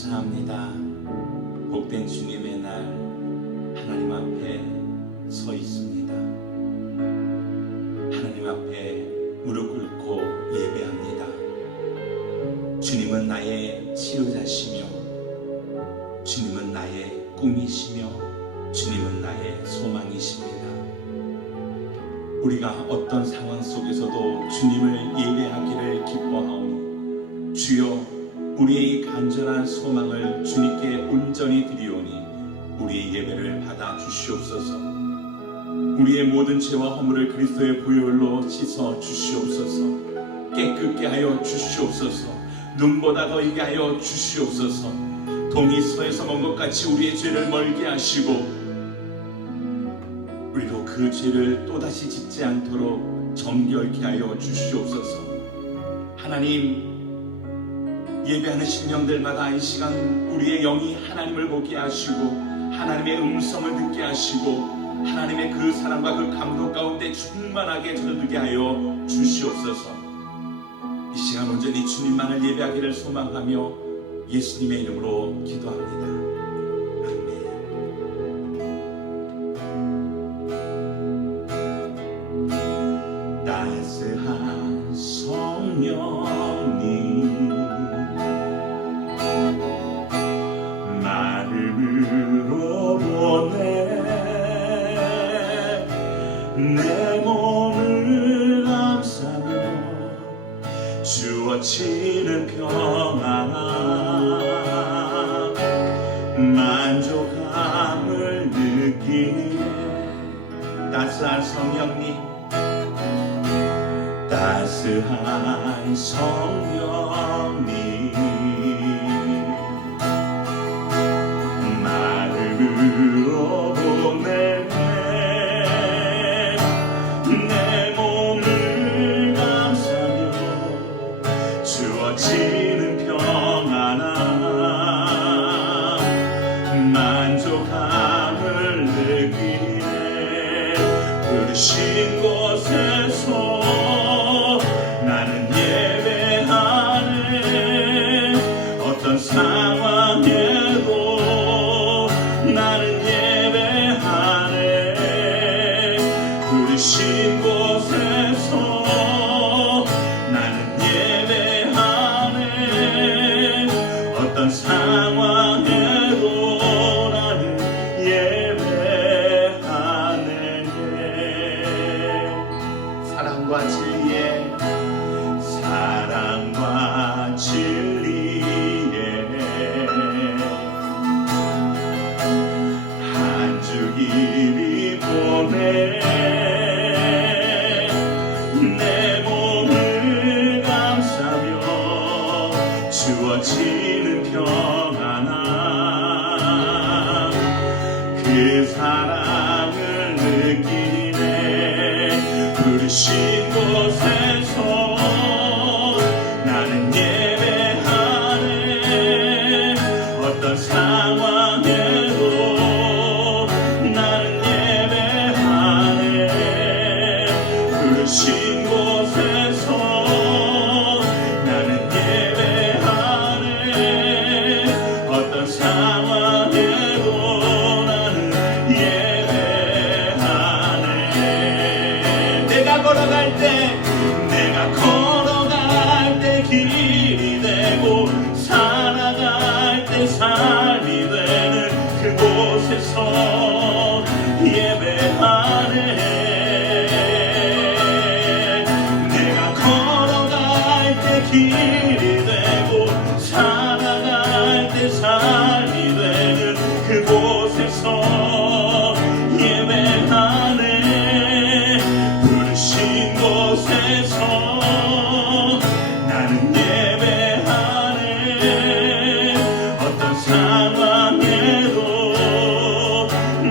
감사합니다. 복된 주님의 날 하나님 앞에 서 있습니다. 하나님 앞에 무릎 꿇고 예배합니다. 주님은 나의 치유자시며 주님은 나의 꿈이시며 주님은 나의 소망이십니다. 우리가 어떤 상황 속에서도 주님을 예배하기를 기뻐하오니 주여 우리의 이 간절한 소망을 주님께 온전히 드리오니 우리의 예배를 받아 주시옵소서. 우리의 모든 죄와 허물을 그리스도의 보혈로 씻어 주시옵소서. 깨끗게 하여 주시옵소서. 눈보다 더 익게 하여 주시옵소서. 동이 서에서 먼 것 같이 우리의 죄를 멀게 하시고 우리도 그 죄를 또다시 짓지 않도록 정결케 하여 주시옵소서. 하나님, 예배하는 심령들마다 이 시간 우리의 영이 하나님을 보게 하시고 하나님의 음성을 듣게 하시고 하나님의 그 사랑과 그 감동 가운데 충만하게 젖어들게 하여 주시옵소서. 이 시간 온전히 주님만을 예배하기를 소망하며 예수님의 이름으로 기도합니다. 아멘. 따스한 성령님 마음으로 보내 내 몸을 감싸며 주어지는 평안 만족함을 느끼네. 따스한 성령님 따스한 성령님 마음으로 보내 내 몸을 감싸며 주어지는 평안함 만족함을 느끼네. 부르신 곳에서 나는 예배하네. 어떤 상황에도 나는 예배하네. 부르신 곳에서 나는 예배하네. 어떤 상황에도 나는 예배하네. 사랑과 진리에 사랑과 진리에 한 주 길이 보내 내 몸을 감싸며 주어지는 평안함 그 사랑을 느끼네. 부르신 곳에서 나는 예배하네. 어떤 상황에도 나는 예배하네. 부르신 곳에서 나는 예배하네. 어떤 상황에도 나는 예배하네. 내가 걸어갈 때 길이 되고 살아갈 때 삶이 되는 그곳에서 예배하네. 내가 걸어갈 때 길이 되고 살아갈 때 삶이 되는 그곳에서 예배하네. 부르신 곳에서 나는 예배하네. 어떤 상황에도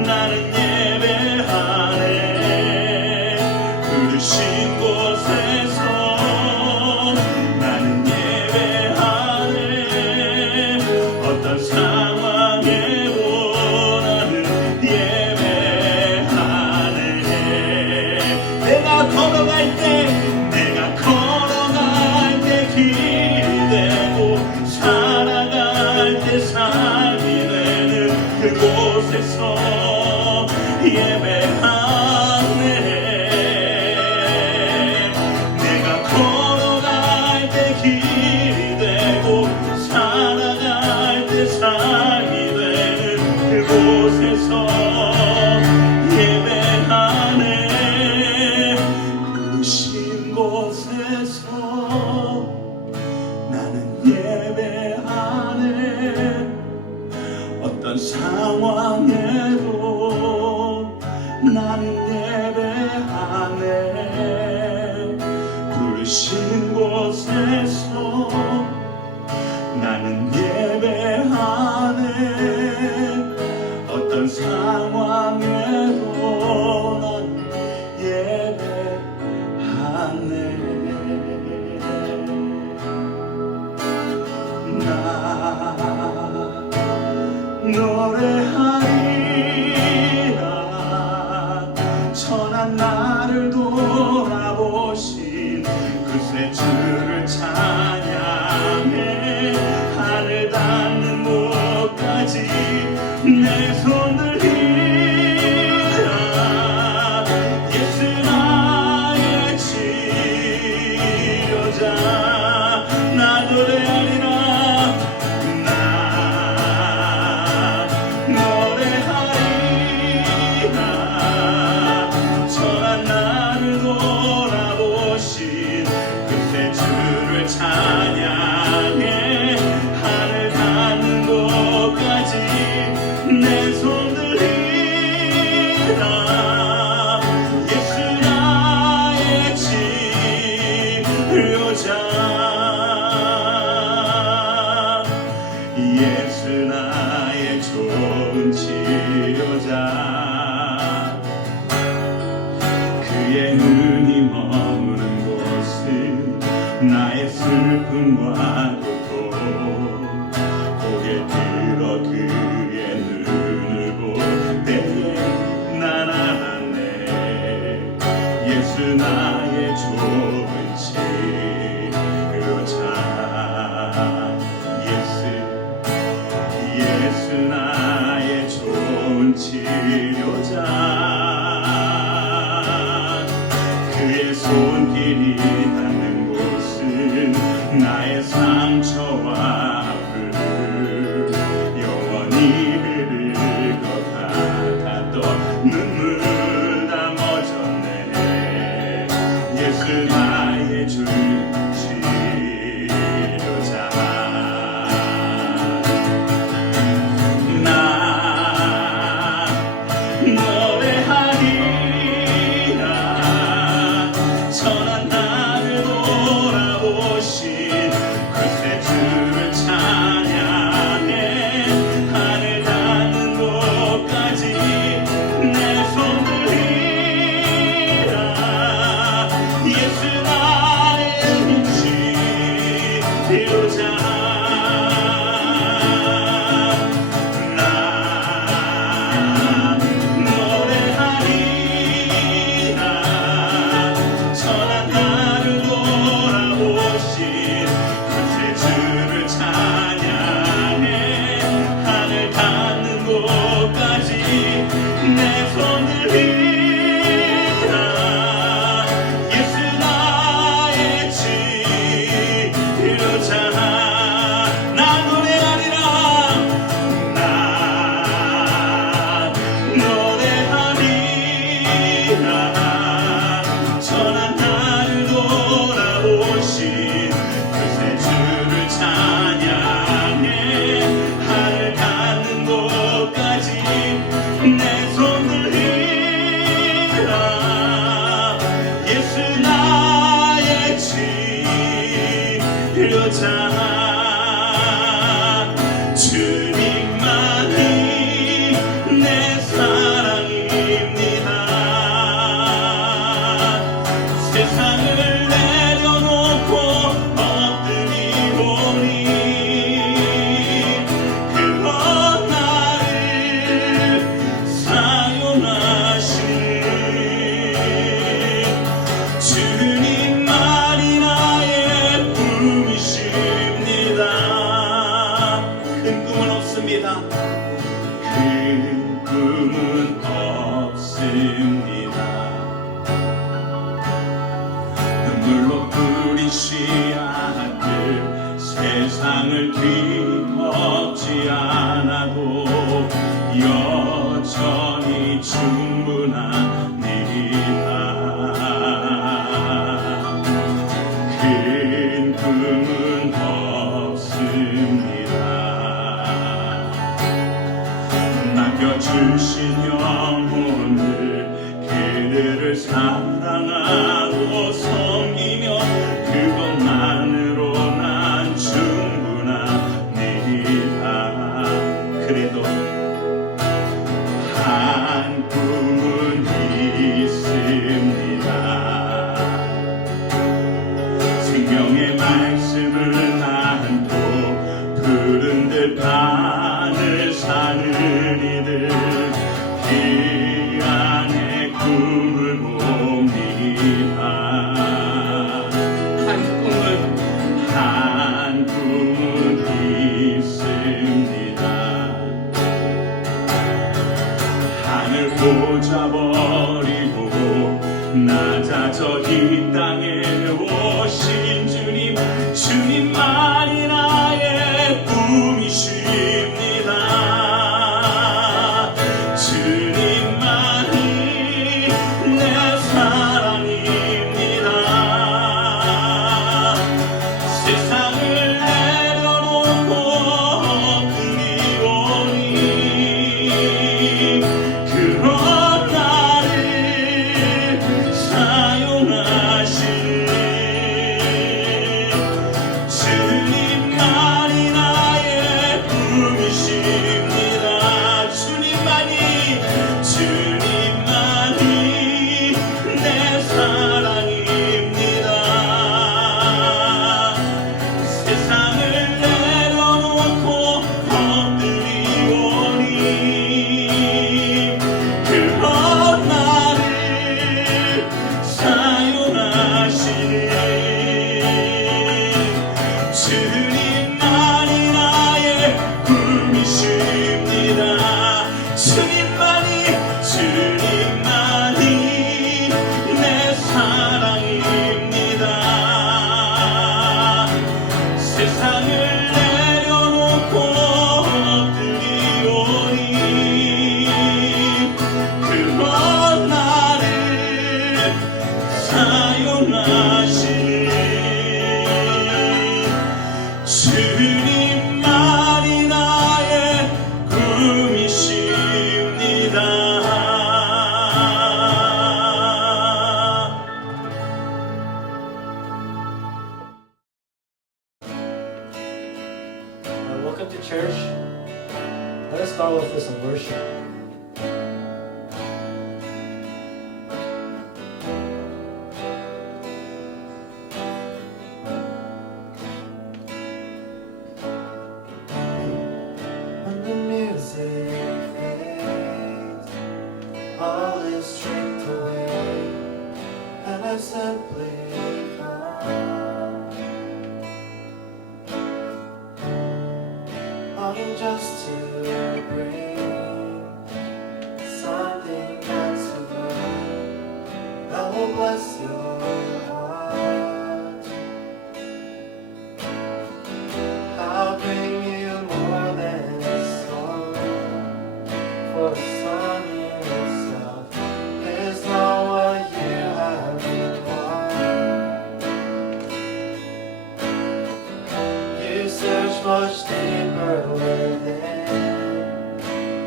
나는 예배하네. 부르신 곳에서 나는 예배하네. 어떤 상황에도 나는 예배하네. 내가 걸어갈 때 길이 되고 살아갈 때 나를 돌아보신 그새 주를 찬양해 하늘 닿는 곳까지 내 손을 들이라 예수 나의 치료자 나 노래하리라 나 노래하리라 전한 나를 돌아보신 그새 주를 찬양해 하늘 닿는 곳까지 내 손을 들이라 예수 나의 치료자 예수 나의 좋은 치료자 그의 눈이 머무는 곳은 나의 슬픔과 고통 고개 들어 그의 눈을 볼 때에 난 알았네 예수 나의 좋은 치료자 예수 나의 좋은 치료자 그의 손길이 닿는 곳은 나의 상처와 아픔 영원히 흐를 것 같았던 눈물 다 멎었네 예수 나의 주인 치료자 나 노래하리라 전한 나를 돌아보신 그새 주를 찬양해 하늘 닿는 곳까지 내 손을 들이라 예수 나의 치료자 나 노래하리라 전한 나를 돌아보신 그새 주를 찬양해 하늘 닿는 곳까지 내 손을 들이라 예수 나의 치료자 나 노래하리라 나 노래하리라 전한 나를 돌아보신 그새 주를 찬양해 하늘 닿는 곳까지 내 손을 들이라 예수 나의 치료자 주님만이 내 사랑입니다 세상을 내려놓고 엎드리오니 그런 나를 사용하시니 주님만이 나의 꿈이십니다 큰 꿈은 없습니다 큰 꿈은 없습니다 눈물로 뿌린 씨앗들 세상을 뒤덮지 않아도 여전히 충분합니다 큰 꿈은 없습니다 남겨주신 영혼을 그들을 사랑하고 섬기며 그것만으로 난 충분합니다 그래도 한 꿈은 있습니다 생명의 말씀을 안고 푸른 들판을 사는 이들 그 안에 꿈을 보 찾아 저 이 땅에 오신 주님, 주님만이 나의 꿈이십니다. 주님만이 내 사랑입니다. 세상을 내려놓고 엎드리오니 그런 나를 사용하시네. 주님만이 나의 꿈이십니다. 주님만이 내 사랑입니다. 세상을 내려놓고 엎드리오니 그런 나를 사용하시네. 주님만이 나의 꿈이십니다. 주님만이 내 사랑입니다. 세상을 내려놓고 엎드리오니 그런 나를 사용하시네. 주님만이 나의 꿈이십니다. Welcome to church. Let us start off with some worship. When the music fades, all is stripped away, and I simply come, longing just to bring something back to life that will bless your heart. I'll bring you more than a song, for a song in itself is not what you have required. You search much deeper within,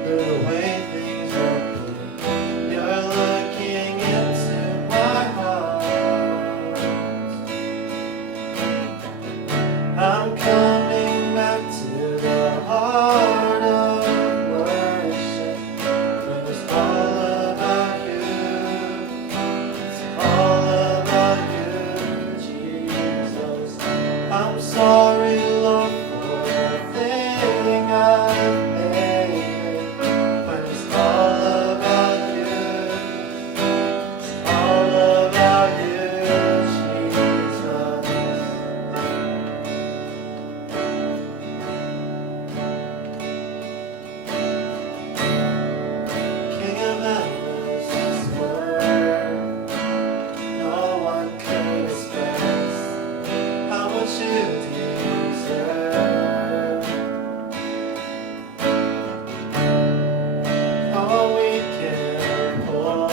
through the way things appear. You're looking into my heart. I'm coming back to the heart of worship, when it's all about you. It's all about you, Jesus. I'm sorry, Lord, for the thing I've made, but it's all about you. It's all about you, Jesus. King of endless word, no one could express how much you deserve. All we can pour,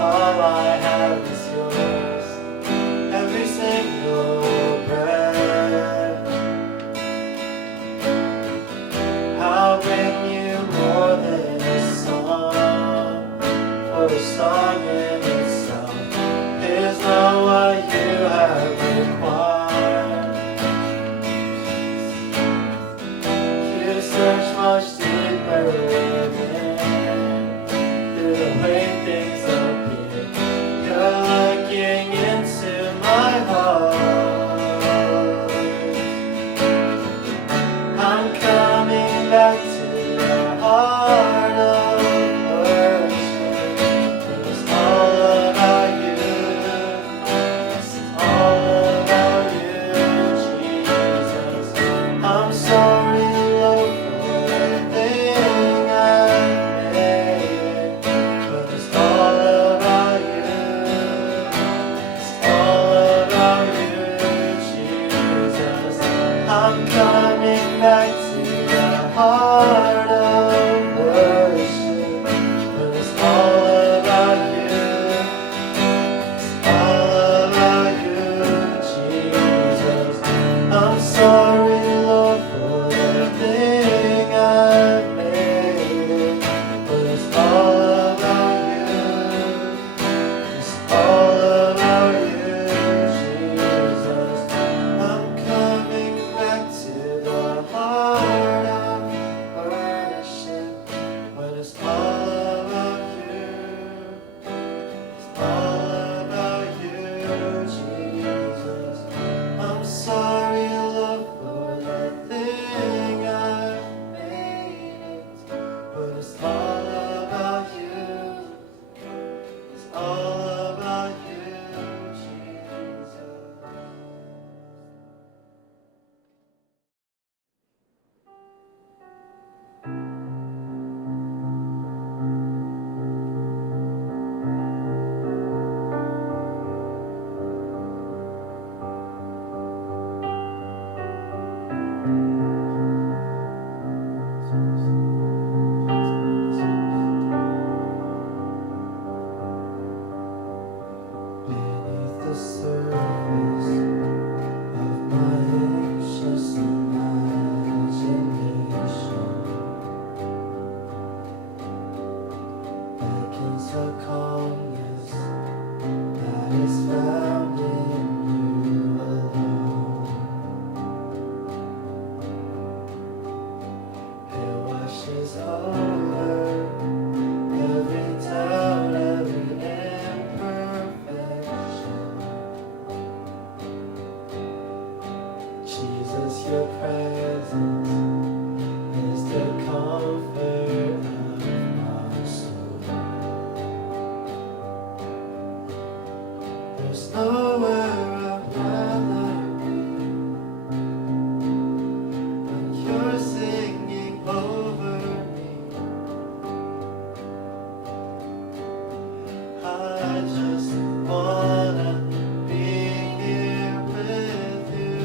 all I have is yours, every single breath. I'll bring you more than a song, for a song in itself is not what you have required. You search much deeper within, through the way things appear. You're looking the surface of my anxious imagination beckons the calmness that is found in you alone. It washes over every doubt, every imperfection. Jesus, your presence is the comfort of my soul. There's nowhere I'd rather be when you're singing over me. I just wanna be here with you.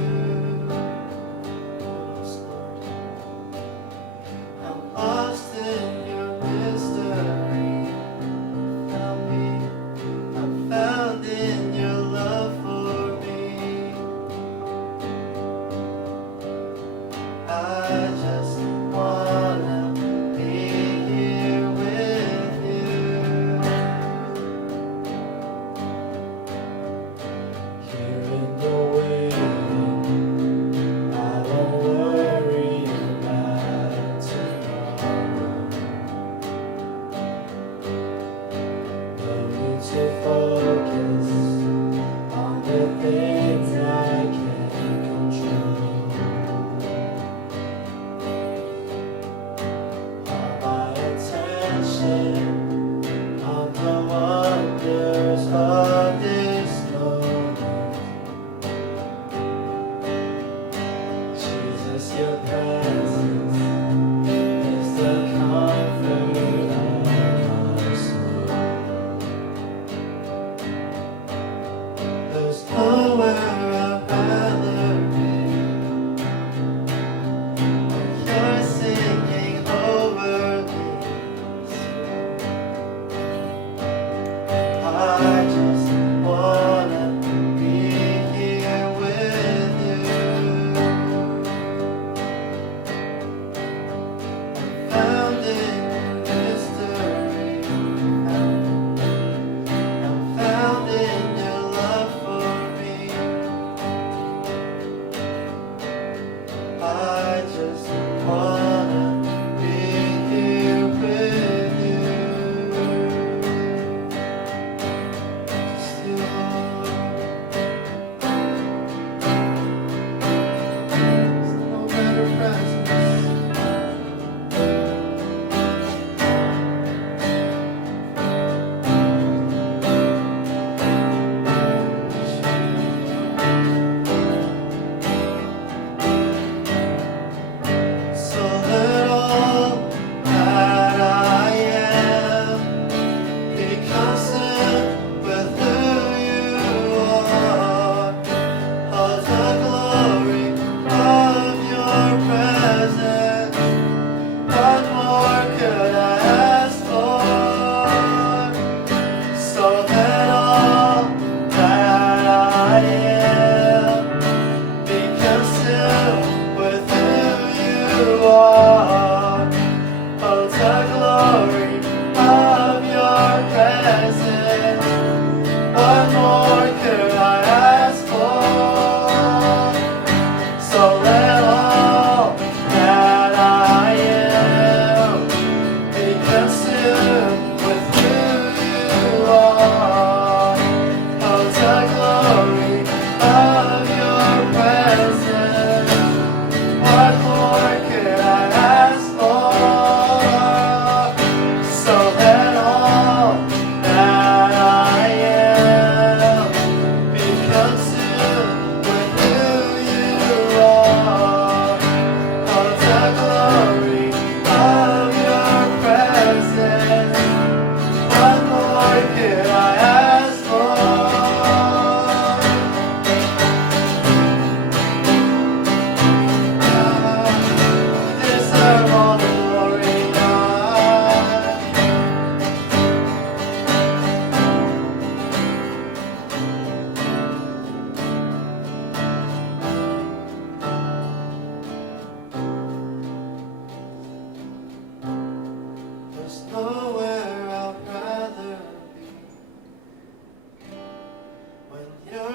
I'm lost in your mystery. Found me. I'm found in your love for me. I just wanna be here with you. Here in the waiting, I don't worry about tomorrow. No need to focus on the things I can't control. All my attention on the wonders of this moment. Jesus, your presence is the comfort of my soul. There's nowhere I'd rather be when you're singing over me. I just wanna be here with you. I'm found in mystery. I'm found in your love for me. I just wanna be here with you. Just you. There's no better presence. So let all that I am be constant with who you are. All the glory of your presence. What more could I ask for? So let all that I am be consumed with who you are. Oh, the glory of your presence. What more could I ask for? So let all that I am be consumed with who you are. Oh, the glory of your presence. What more could I ask for? So let all that I am be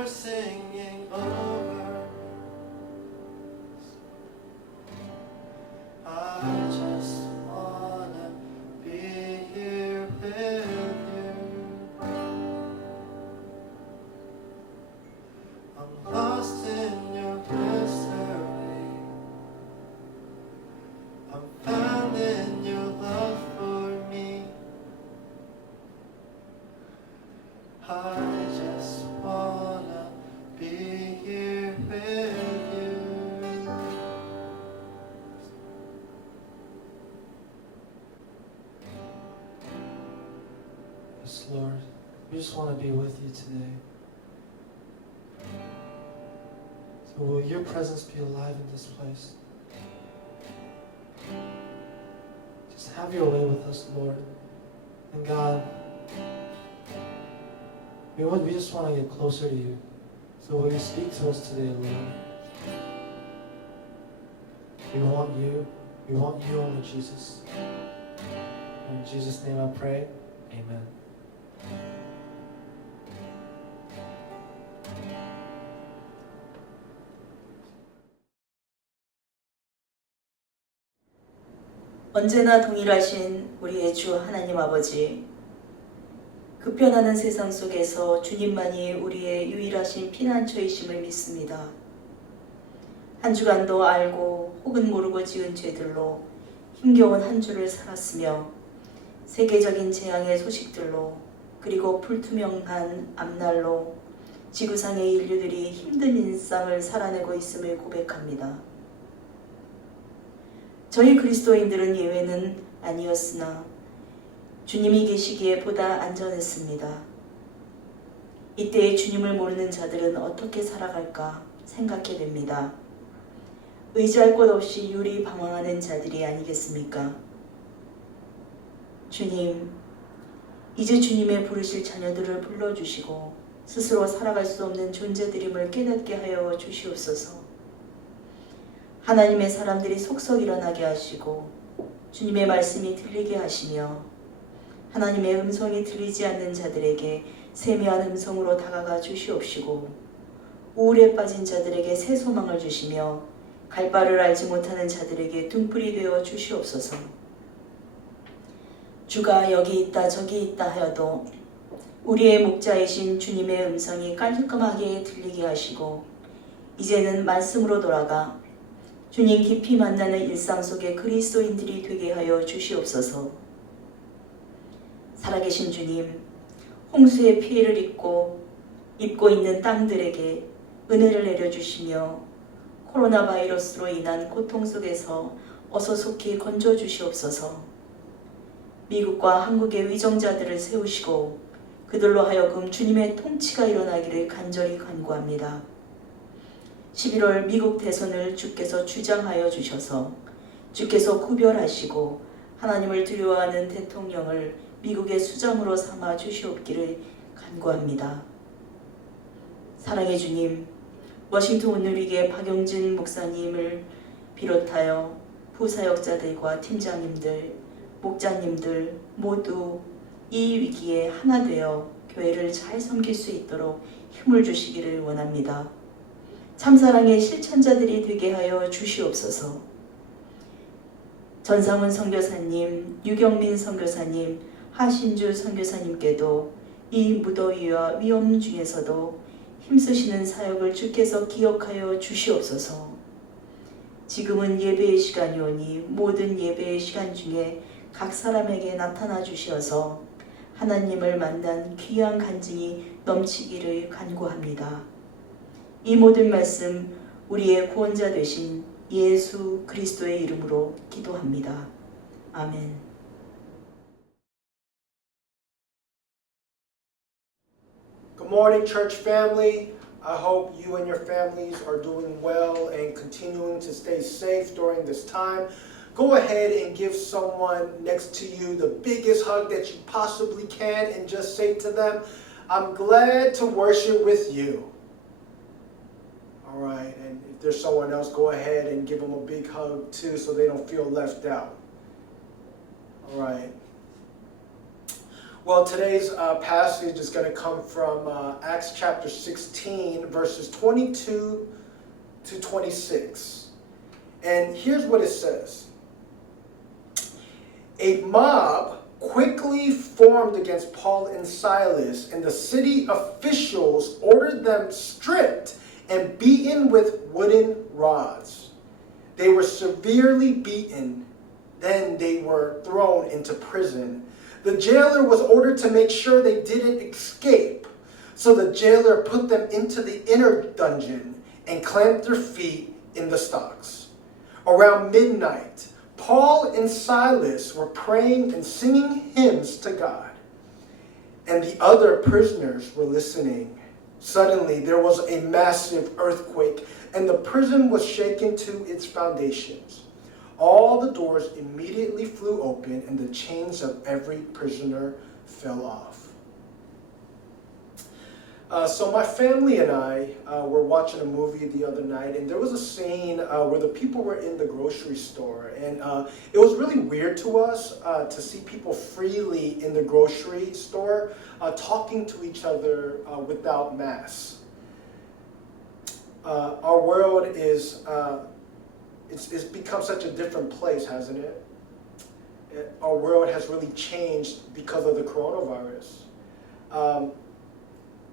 singing over. I just wanna be here with you. I'm lost in your history. I'm found in your love for me. I just wanna be here with you. Yes, Lord, we just want to be with you today. So will your presence be alive in this place? Just have your way with us, Lord. And God, we just want to get closer to you. So will you speak to us today, Lord? We want you. We want you only, Jesus. In Jesus' name I pray. Amen. 언제나 동일하신 우리의 주 하나님 아버지, 급변하는 세상 속에서 주님만이 우리의 유일하신 피난처이심을 믿습니다. 한 주간도 알고 혹은 모르고 지은 죄들로 힘겨운 한 주를 살았으며 세계적인 재앙의 소식들로 그리고 불투명한 앞날로 지구상의 인류들이 힘든 일상을 살아내고 있음을 고백합니다. 저희 그리스도인들은 예외는 아니었으나 주님이 계시기에 보다 안전했습니다. 이때에 주님을 모르는 자들은 어떻게 살아갈까 생각해 봅니다. 의지할 곳 없이 유리 방황하는 자들이 아니겠습니까? 주님, 이제 주님의 부르실 자녀들을 불러주시고 스스로 살아갈 수 없는 존재들임을 깨닫게 하여 주시옵소서. 하나님의 사람들이 속속 일어나게 하시고 주님의 말씀이 들리게 하시며 하나님의 음성이 들리지 않는 자들에게 세미한 음성으로 다가가 주시옵시고 우울에 빠진 자들에게 새 소망을 주시며 갈 바를 알지 못하는 자들에게 등불이 되어 주시옵소서. 주가 여기 있다 저기 있다 하여도 우리의 목자이신 주님의 음성이 깔끔하게 들리게 하시고 이제는 말씀으로 돌아가 주님 깊이 만나는 일상 속의 그리스도인들이 되게 하여 주시옵소서. 살아계신 주님, 홍수의 피해를 입고 있는 땅들에게 은혜를 내려주시며 코로나 바이러스로 인한 고통 속에서 어서 속히 건져 주시옵소서. 미국과 한국의 위정자들을 세우시고 그들로 하여금 주님의 통치가 일어나기를 간절히 간구합니다. 11월 미국 대선을 주께서 주장하여 주셔서 주께서 구별하시고 하나님을 두려워하는 대통령을 미국의 수장으로 삼아 주시옵기를 간구합니다. 사랑의 주님, 워싱턴 온누리교회 박용진 목사님을 비롯하여 부사역자들과 팀장님들, 목자님들 모두 이 위기에 하나 되어 교회를 잘 섬길 수 있도록 힘을 주시기를 원합니다. 참사랑의 실천자들이 되게 하여 주시옵소서. 전상훈 선교사님, 유경민 선교사님, 하신주 선교사님께도 이 무더위와 위험 중에서도 힘쓰시는 사역을 주께서 기억하여 주시옵소서. 지금은 예배의 시간이 오니 모든 예배의 시간 중에 각 사람에게 나타나 주시어서 하나님을 만난 귀한 간증이 넘치기를 간구합니다. 이 모든 말씀 우리의 구원자 되신 예수 그리스도의 이름으로 기도합니다. 아멘. Good morning, church family. I hope you and your families are doing well and continuing to stay safe during this time. Go ahead and give someone next to you the biggest hug that you possibly can and just say to them, I'm glad to worship with you. All right, and if there's someone else, go ahead and give them a big hug too so they don't feel left out. All right. Well, today's passage is going to come from Acts chapter 16, verses 22 to 26. And here's what it says. A mob quickly formed against Paul and Silas, and the city officials ordered them stripped and beaten with wooden rods. They were severely beaten. Then they were thrown into prison. The jailer was ordered to make sure they didn't escape. So the jailer put them into the inner dungeon and clamped their feet in the stocks. Around midnight, Paul and Silas were praying and singing hymns to God, and the other prisoners were listening. Suddenly, there was a massive earthquake, and the prison was shaken to its foundations. All the doors immediately flew open, and the chains of every prisoner fell off. So my family and I were watching a movie the other night, and there was a scene where the people were in the grocery store, and it was really weird to us to see people freely in the grocery store talking to each other without masks. Our world is it's become such a different place, hasn't it? Our world has really changed because of the coronavirus.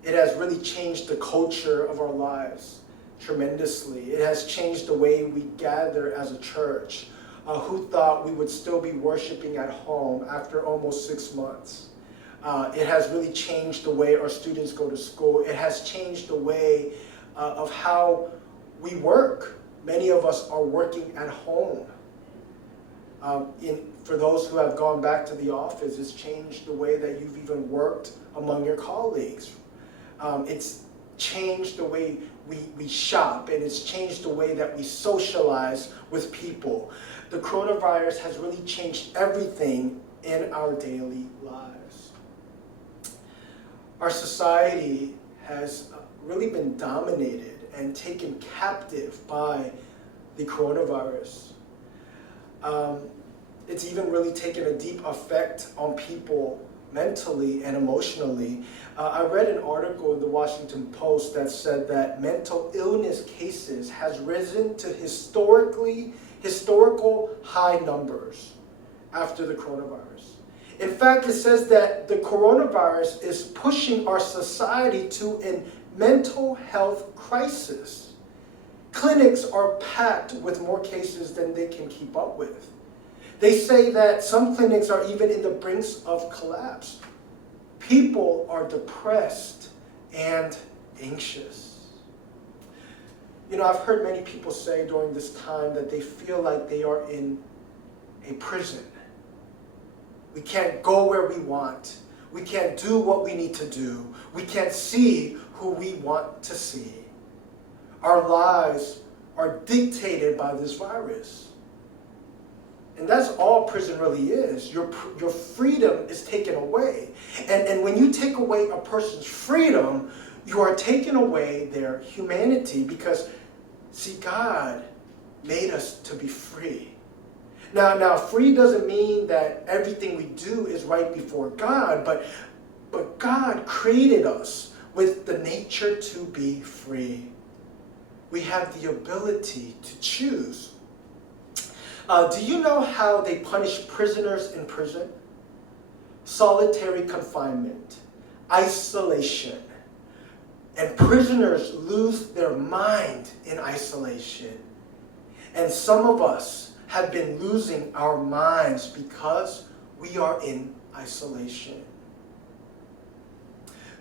It has really changed the culture of our lives tremendously. It has changed the way we gather as a church. Who thought we would still be worshiping at home after almost 6 months? It has really changed the way our students go to school. It has changed the way of how we work. Many of us are working at home. For those who have gone back to the office, it's changed the way that you've even worked among your colleagues. It's changed the way we shop, and it's changed the way that we socialize with people. The coronavirus has really changed everything in our daily lives. Our society has really been dominated and taken captive by the coronavirus. It's even really taken a deep effect on people mentally and emotionally. I read an article in the Washington Post that said that mental illness cases has risen to historical high numbers after the coronavirus. In fact, it says that the coronavirus is pushing our society to a mental health crisis. Clinics are packed with more cases than they can keep up with. They say that some clinics are even in the brinks of collapse. People are depressed and anxious. You know, I've heard many people say during this time that they feel like they are in a prison. We can't go where we want. We can't do what we need to do. We can't see who we want to see. Our lives are dictated by this virus. And that's all prison really is. Your freedom is taken away. And when you take away a person's freedom, you are taking away their humanity, because, see, God made us to be free. Now, free doesn't mean that everything we do is right before God, but God created us with the nature to be free. We have the ability to choose. Do you know how they punish prisoners in prison? Solitary confinement, isolation. And prisoners lose their mind in isolation. And some of us have been losing our minds because we are in isolation.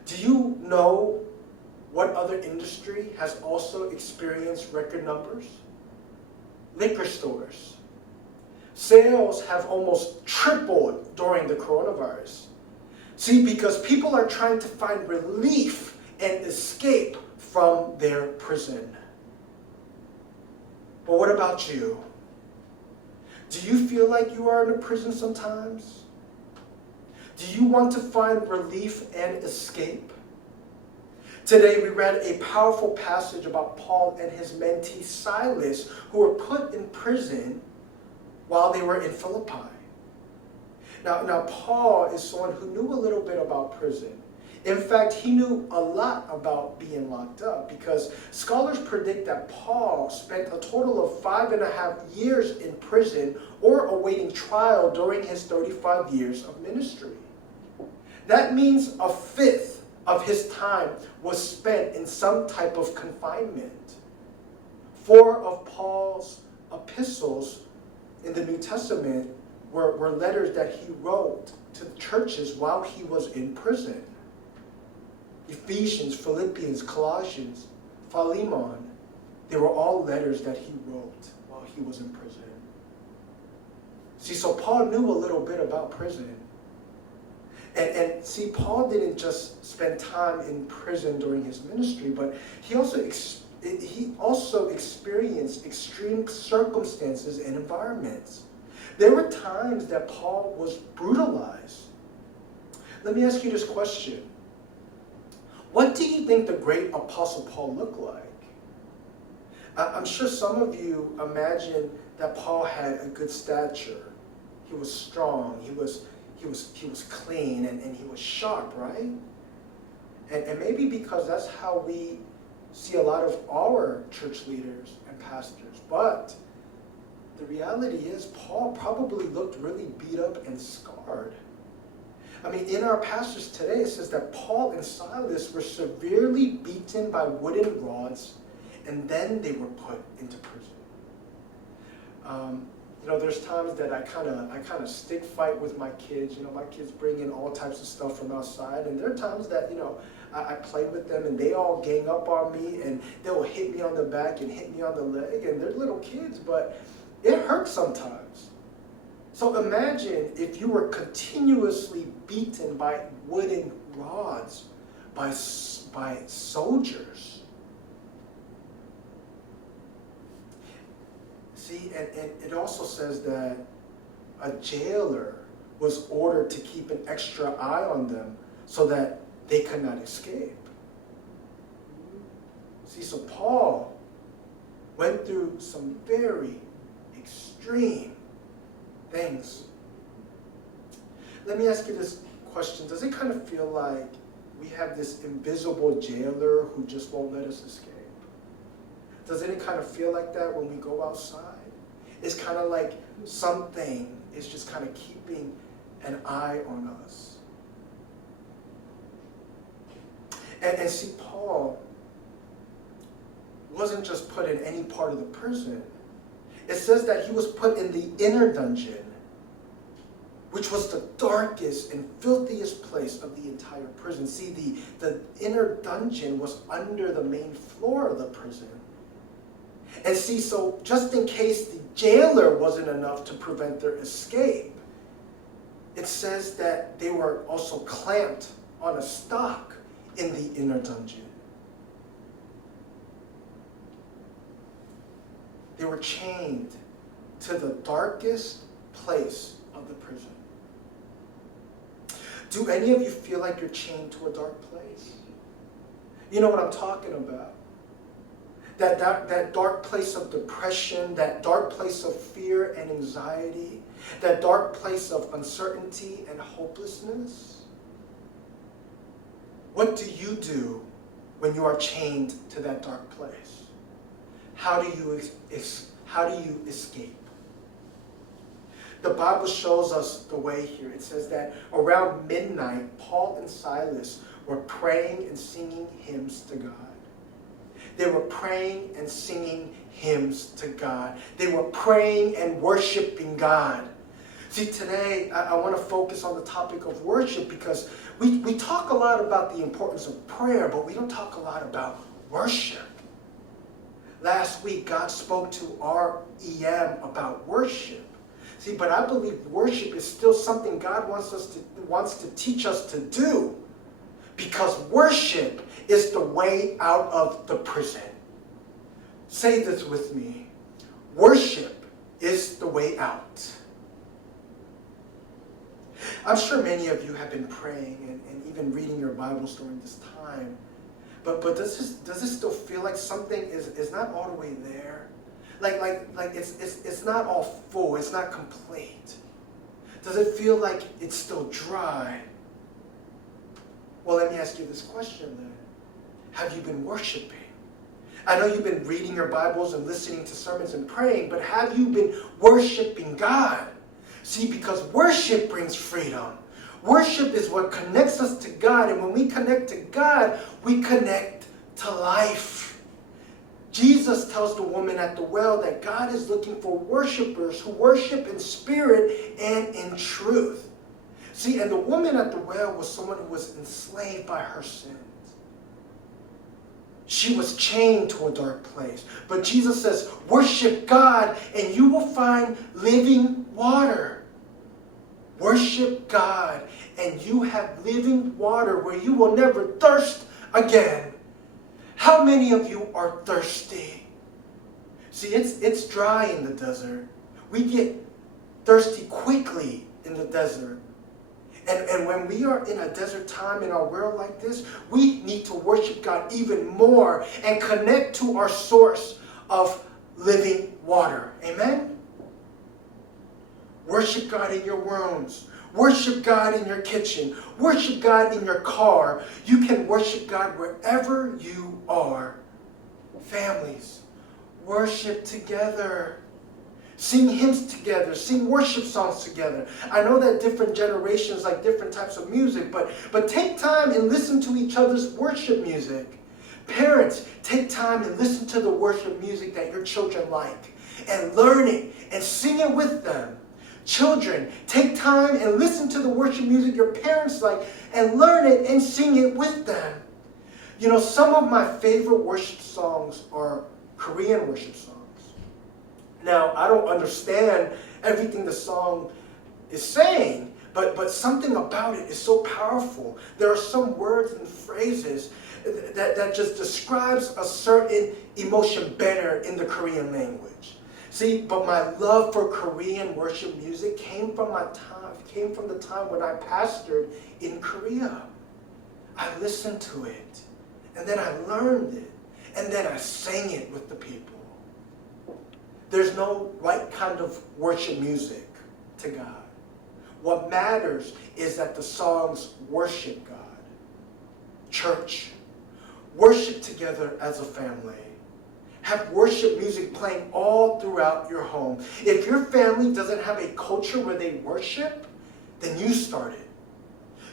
Do you know what other industry has also experienced record numbers? Liquor stores. Sales have almost tripled during the coronavirus. See, because people are trying to find relief and escape from their prison. But what about you? Do you feel like you are in a prison sometimes? Do you want to find relief and escape? Today we read a powerful passage about Paul and his mentee Silas, who were put in prison while they were in Philippi. Now Paul is someone who knew a little bit about prison. In fact, he knew a lot about being locked up because scholars predict that Paul spent a total of 5.5 years in prison or awaiting trial during his 35 years of ministry. That means a fifth of his time was spent in some type of confinement. 4 of Paul's epistles in the New Testament were letters that he wrote to churches while he was in prison. Ephesians, Philippians, Colossians, Philemon, they were all letters that he wrote while he was in prison. See, so Paul knew a little bit about prison. And see, Paul didn't just spend time in prison during his ministry, but he also experienced extreme circumstances and environments. There were times that Paul was brutalized. Let me ask you this question. What do you think the great Apostle Paul looked like? I'm sure some of you imagine that Paul had a good stature. He was strong, he was clean, and he was sharp, right? And maybe because that's how we see a lot of our church leaders and pastors. But the reality is Paul probably looked really beat up and scarred. I mean, in our passage today, it says that Paul and Silas were severely beaten by wooden rods, and then they were put into prison. There's times that I kind of stick fight with my kids. My kids bring in all types of stuff from outside, and there are times that I play with them, and they all gang up on me, and they'll hit me on the back and hit me on the leg, and they're little kids, but it hurts sometimes. So imagine if you were continuously beaten by wooden rods, by soldiers. See, and it also says that a jailer was ordered to keep an extra eye on them so that they could not escape. See, so Paul went through some very extreme things. Let me ask you this question. Does it kind of feel like we have this invisible jailer who just won't let us escape? Doesn't it kind of feel like that when we go outside? It's kind of like something is just kind of keeping an eye on us. And see, Paul wasn't just put in any part of the prison. It says that he was put in the inner dungeon, which was the darkest and filthiest place of the entire prison. See, the inner dungeon was under the main floor of the prison. And see, so just in case the jailer wasn't enough to prevent their escape, it says that they were also clamped on a stock in the inner dungeon. They were chained to the darkest place of the prison. Do any of you feel like you're chained to a dark place? You know what I'm talking about. That dark place of depression, that dark place of fear and anxiety, that dark place of uncertainty and hopelessness. What do you do when you are chained to that dark place? How do you escape? The Bible shows us the way here. It says that around midnight, Paul and Silas were praying and singing hymns to God. They were praying and singing hymns to God. They were praying and worshiping God. See, today I want to focus on the topic of worship because we talk a lot about the importance of prayer, but we don't talk a lot about worship. Last week, God spoke to our EM about worship. See, but I believe worship is still something God wants to teach us to do, because worship is the way out of the prison. Say this with me. Worship is the way out. I'm sure many of you have been praying and even reading your Bibles during this time. But does it still feel like something is not all the way there? Like it's not all full, it's not complete. Does it feel like it's still dry? Well, let me ask you this question then. Have you been worshiping? I know you've been reading your Bibles and listening to sermons and praying, but have you been worshiping God? See, because worship brings freedom. Worship is what connects us to God, and when we connect to God, we connect to life. Jesus tells the woman at the well that God is looking for worshipers who worship in spirit and in truth. See, and the woman at the well was someone who was enslaved by her sins. She was chained to a dark place. But Jesus says, worship God and you will find living water. Worship God and you have living water where you will never thirst again. How many of you are thirsty? See, it's dry in the desert. We get thirsty quickly in the desert. And when we are in a desert time in our world like this, we need to worship God even more and connect to our source of living water. Amen? Worship God in your rooms. Worship God in your kitchen. Worship God in your car. You can worship God wherever you are. Families, worship together. Sing hymns together. Sing worship songs together. I know that different generations like different types of music, but take time and listen to each other's worship music. Parents, take time and listen to the worship music that your children like and learn it and sing it with them. Children, take time and listen to the worship music your parents like and learn it and sing it with them. You know, some of my favorite worship songs are Korean worship songs. Now, I don't understand everything the song is saying, but something about it is so powerful. There are some words and phrases that just describes a certain emotion better in the Korean language. See, but my love for Korean worship music came from the time when I pastored in Korea. I listened to it, and then I learned it, and then I sang it with the people. There's no right kind of worship music to God. What matters is that the songs worship God. Church, worship together as a family. Have worship music playing all throughout your home. If your family doesn't have a culture where they worship, then you start it.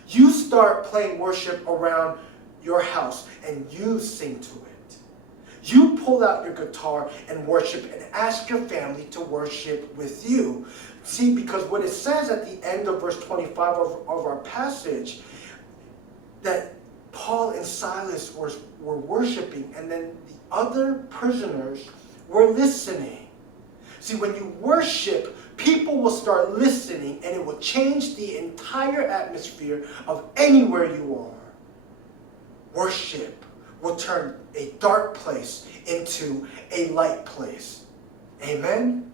You start playing worship around your house and you sing to it. You pull out your guitar and worship and ask your family to worship with you. See, because what it says at the end of verse 25 of our passage, that Paul and Silas were worshiping, and then the other prisoners were listening. See, when you worship, people will start listening, and it will change the entire atmosphere of anywhere you are. Worship will turn a dark place into a light place. Amen?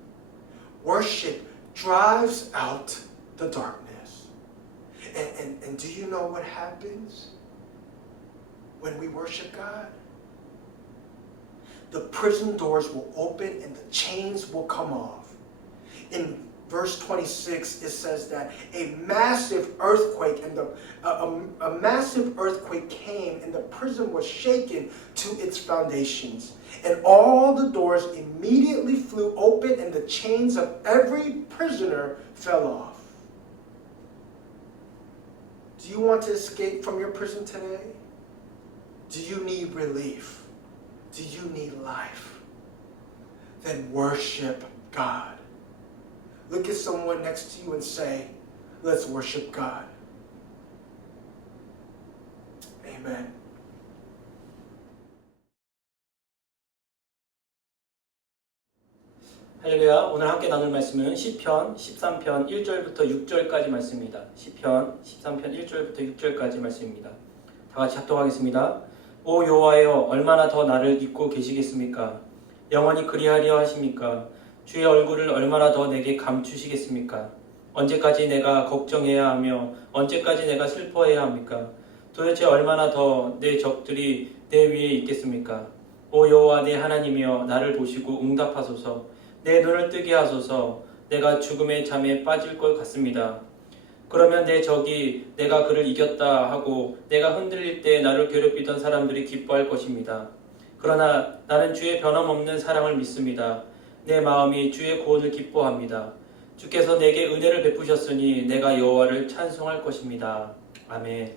Worship drives out the darkness. And do you know what happens when we worship God? The prison doors will open and the chains will come off. In verse 26, it says that a massive earthquake a massive earthquake came, and the prison was shaken to its foundations. And all the doors immediately flew open, and the chains of every prisoner fell off. Do you want to escape from your prison today? Do you need relief? Do you need life? Then worship God. Look at someone next to you and say, let's worship God. Amen. 할렐루야. 오늘 함께 나눌 말씀은 시편 13편 1절부터 6절까지 말씀입니다. 시편 13편 1절부터 6절까지 말씀입니다. 다 같이 합독하겠습니다. 오 여호와여, 얼마나 더 나를 잊고 계시겠습니까? 영원히 그리하려 하십니까? 주의 얼굴을 얼마나 더 내게 감추시겠습니까? 언제까지 내가 걱정해야 하며 언제까지 내가 슬퍼해야 합니까? 도대체 얼마나 더 내 적들이 내 위에 있겠습니까? 오 여호와 내 하나님이여, 나를 보시고 응답하소서. 내 눈을 뜨게 하소서. 내가 죽음의 잠에 빠질 것 같습니다. 그러면 내 적이 내가 그를 이겼다 하고 내가 흔들릴 때 나를 괴롭히던 사람들이 기뻐할 것입니다. 그러나 나는 주의 변함없는 사랑을 믿습니다. 내 마음이 주의 구원을 기뻐합니다. 주께서 내게 은혜를 베푸셨으니 내가 여호와를 찬송할 것입니다. 아멘.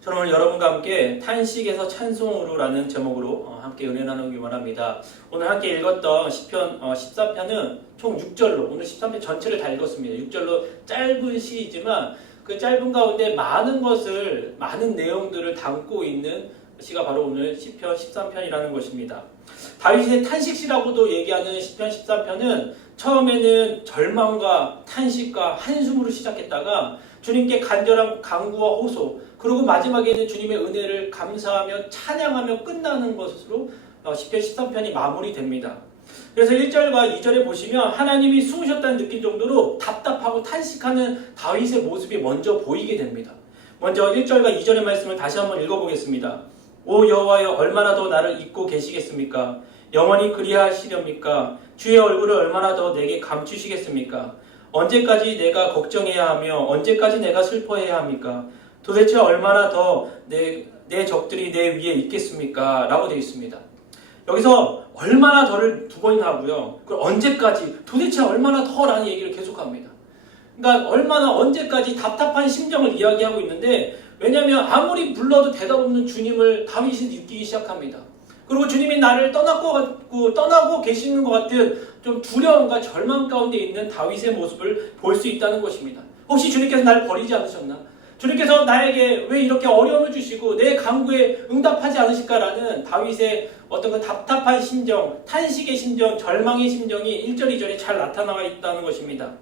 저는 오늘 여러분과 함께 탄식에서 찬송으로라는 제목으로 함께 은혜 나누기 원합니다. 오늘 함께 읽었던 시편 14편은 총 6절로, 오늘 13편 전체를 다 읽었습니다. 6절로 짧은 시이지만 그 짧은 가운데 많은 내용들을 담고 있는 시가 바로 오늘 시편 13편이라는 것입니다. 다윗의 탄식시라고도 얘기하는 시편 13편은 처음에는 절망과 탄식과 한숨으로 시작했다가 주님께 간절한 간구와 호소, 그리고 마지막에는 주님의 은혜를 감사하며 찬양하며 끝나는 것으로 시편 13편이 마무리됩니다. 그래서 1절과 2절에 보시면 하나님이 숨으셨다는 느낌 정도로 답답하고 탄식하는 다윗의 모습이 먼저 보이게 됩니다. 먼저 1절과 2절의 말씀을 다시 한번 읽어보겠습니다. 오 여호와여, 얼마나 더 나를 잊고 계시겠습니까? 영원히 그리하시렵니까? 주의 얼굴을 얼마나 더 내게 감추시겠습니까? 언제까지 내가 걱정해야 하며 언제까지 내가 슬퍼해야 합니까? 도대체 얼마나 더 내 적들이 내 위에 있겠습니까? 라고 되어 있습니다. 여기서 얼마나 더를 두 번이나 하고요. 그리고 언제까지, 도대체 얼마나 더라는 얘기를 계속합니다. 그러니까 얼마나 언제까지 답답한 심정을 이야기하고 있는데, 왜냐하면 아무리 불러도 대답 없는 주님을 다윗이 느끼기 시작합니다. 그리고 주님이 나를 떠나고 계시는 것 같은 좀 두려움과 절망 가운데 있는 다윗의 모습을 볼 수 있다는 것입니다. 혹시 주님께서 나를 버리지 않으셨나? 주님께서 나에게 왜 이렇게 어려움을 주시고 내 간구에 응답하지 않으실까라는 다윗의 어떤 그 답답한 심정, 탄식의 심정, 절망의 심정이 1절, 2절에 잘 나타나와 있다는 것입니다.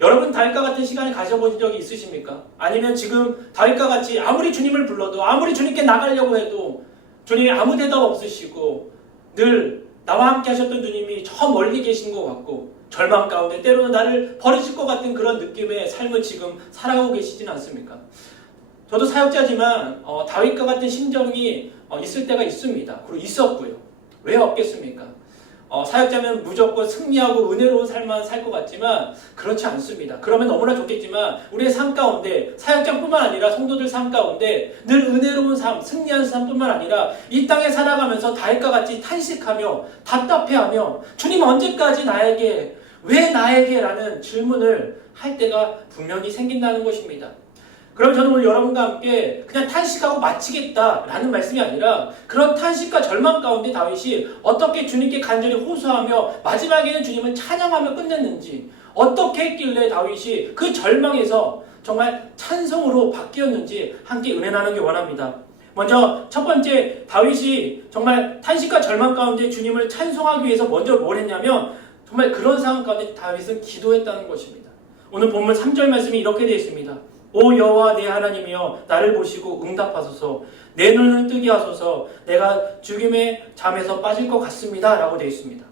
여러분 다윗과 같은 시간을 가져본 적이 있으십니까? 아니면 지금 다윗과 같이 아무리 주님을 불러도, 아무리 주님께 나가려고 해도 주님이 아무 대답 없으시고 늘 나와 함께 하셨던 주님이 저 멀리 계신 것 같고 절망 가운데 때로는 나를 버리실 것 같은 그런 느낌의 삶을 지금 살아가고 계시지는 않습니까? 저도 사역자지만 다윗과 같은 심정이 있을 때가 있습니다. 그리고 있었고요. 왜 없겠습니까? 사역자면 무조건 승리하고 은혜로운 삶만 살 것 같지만 그렇지 않습니다. 그러면 너무나 좋겠지만 우리의 삶 가운데, 사역자뿐만 아니라 성도들 삶 가운데 늘 은혜로운 삶, 승리하는 삶뿐만 아니라 이 땅에 살아가면서 다윗과 같이 탄식하며 답답해하며 주님 언제까지 나에게, 왜 나에게? 라는 질문을 할 때가 분명히 생긴다는 것입니다. 그럼 저는 오늘 여러분과 함께 그냥 탄식하고 마치겠다라는 말씀이 아니라 그런 탄식과 절망 가운데 다윗이 어떻게 주님께 간절히 호소하며 마지막에는 주님을 찬양하며 끝냈는지, 어떻게 했길래 다윗이 그 절망에서 정말 찬송으로 바뀌었는지 함께 은혜 나누기 원합니다. 먼저 첫 번째, 다윗이 정말 탄식과 절망 가운데 주님을 찬송하기 위해서 먼저 뭘 했냐면 정말 그런 상황 가운데 다윗은 기도했다는 것입니다. 오늘 본문 3절 말씀이 이렇게 되어 있습니다. 오 여호와 내 하나님이여, 나를 보시고 응답하소서. 내 눈을 뜨게 하소서. 내가 죽음의 잠에서 빠질 것 같습니다. 라고 되어 있습니다.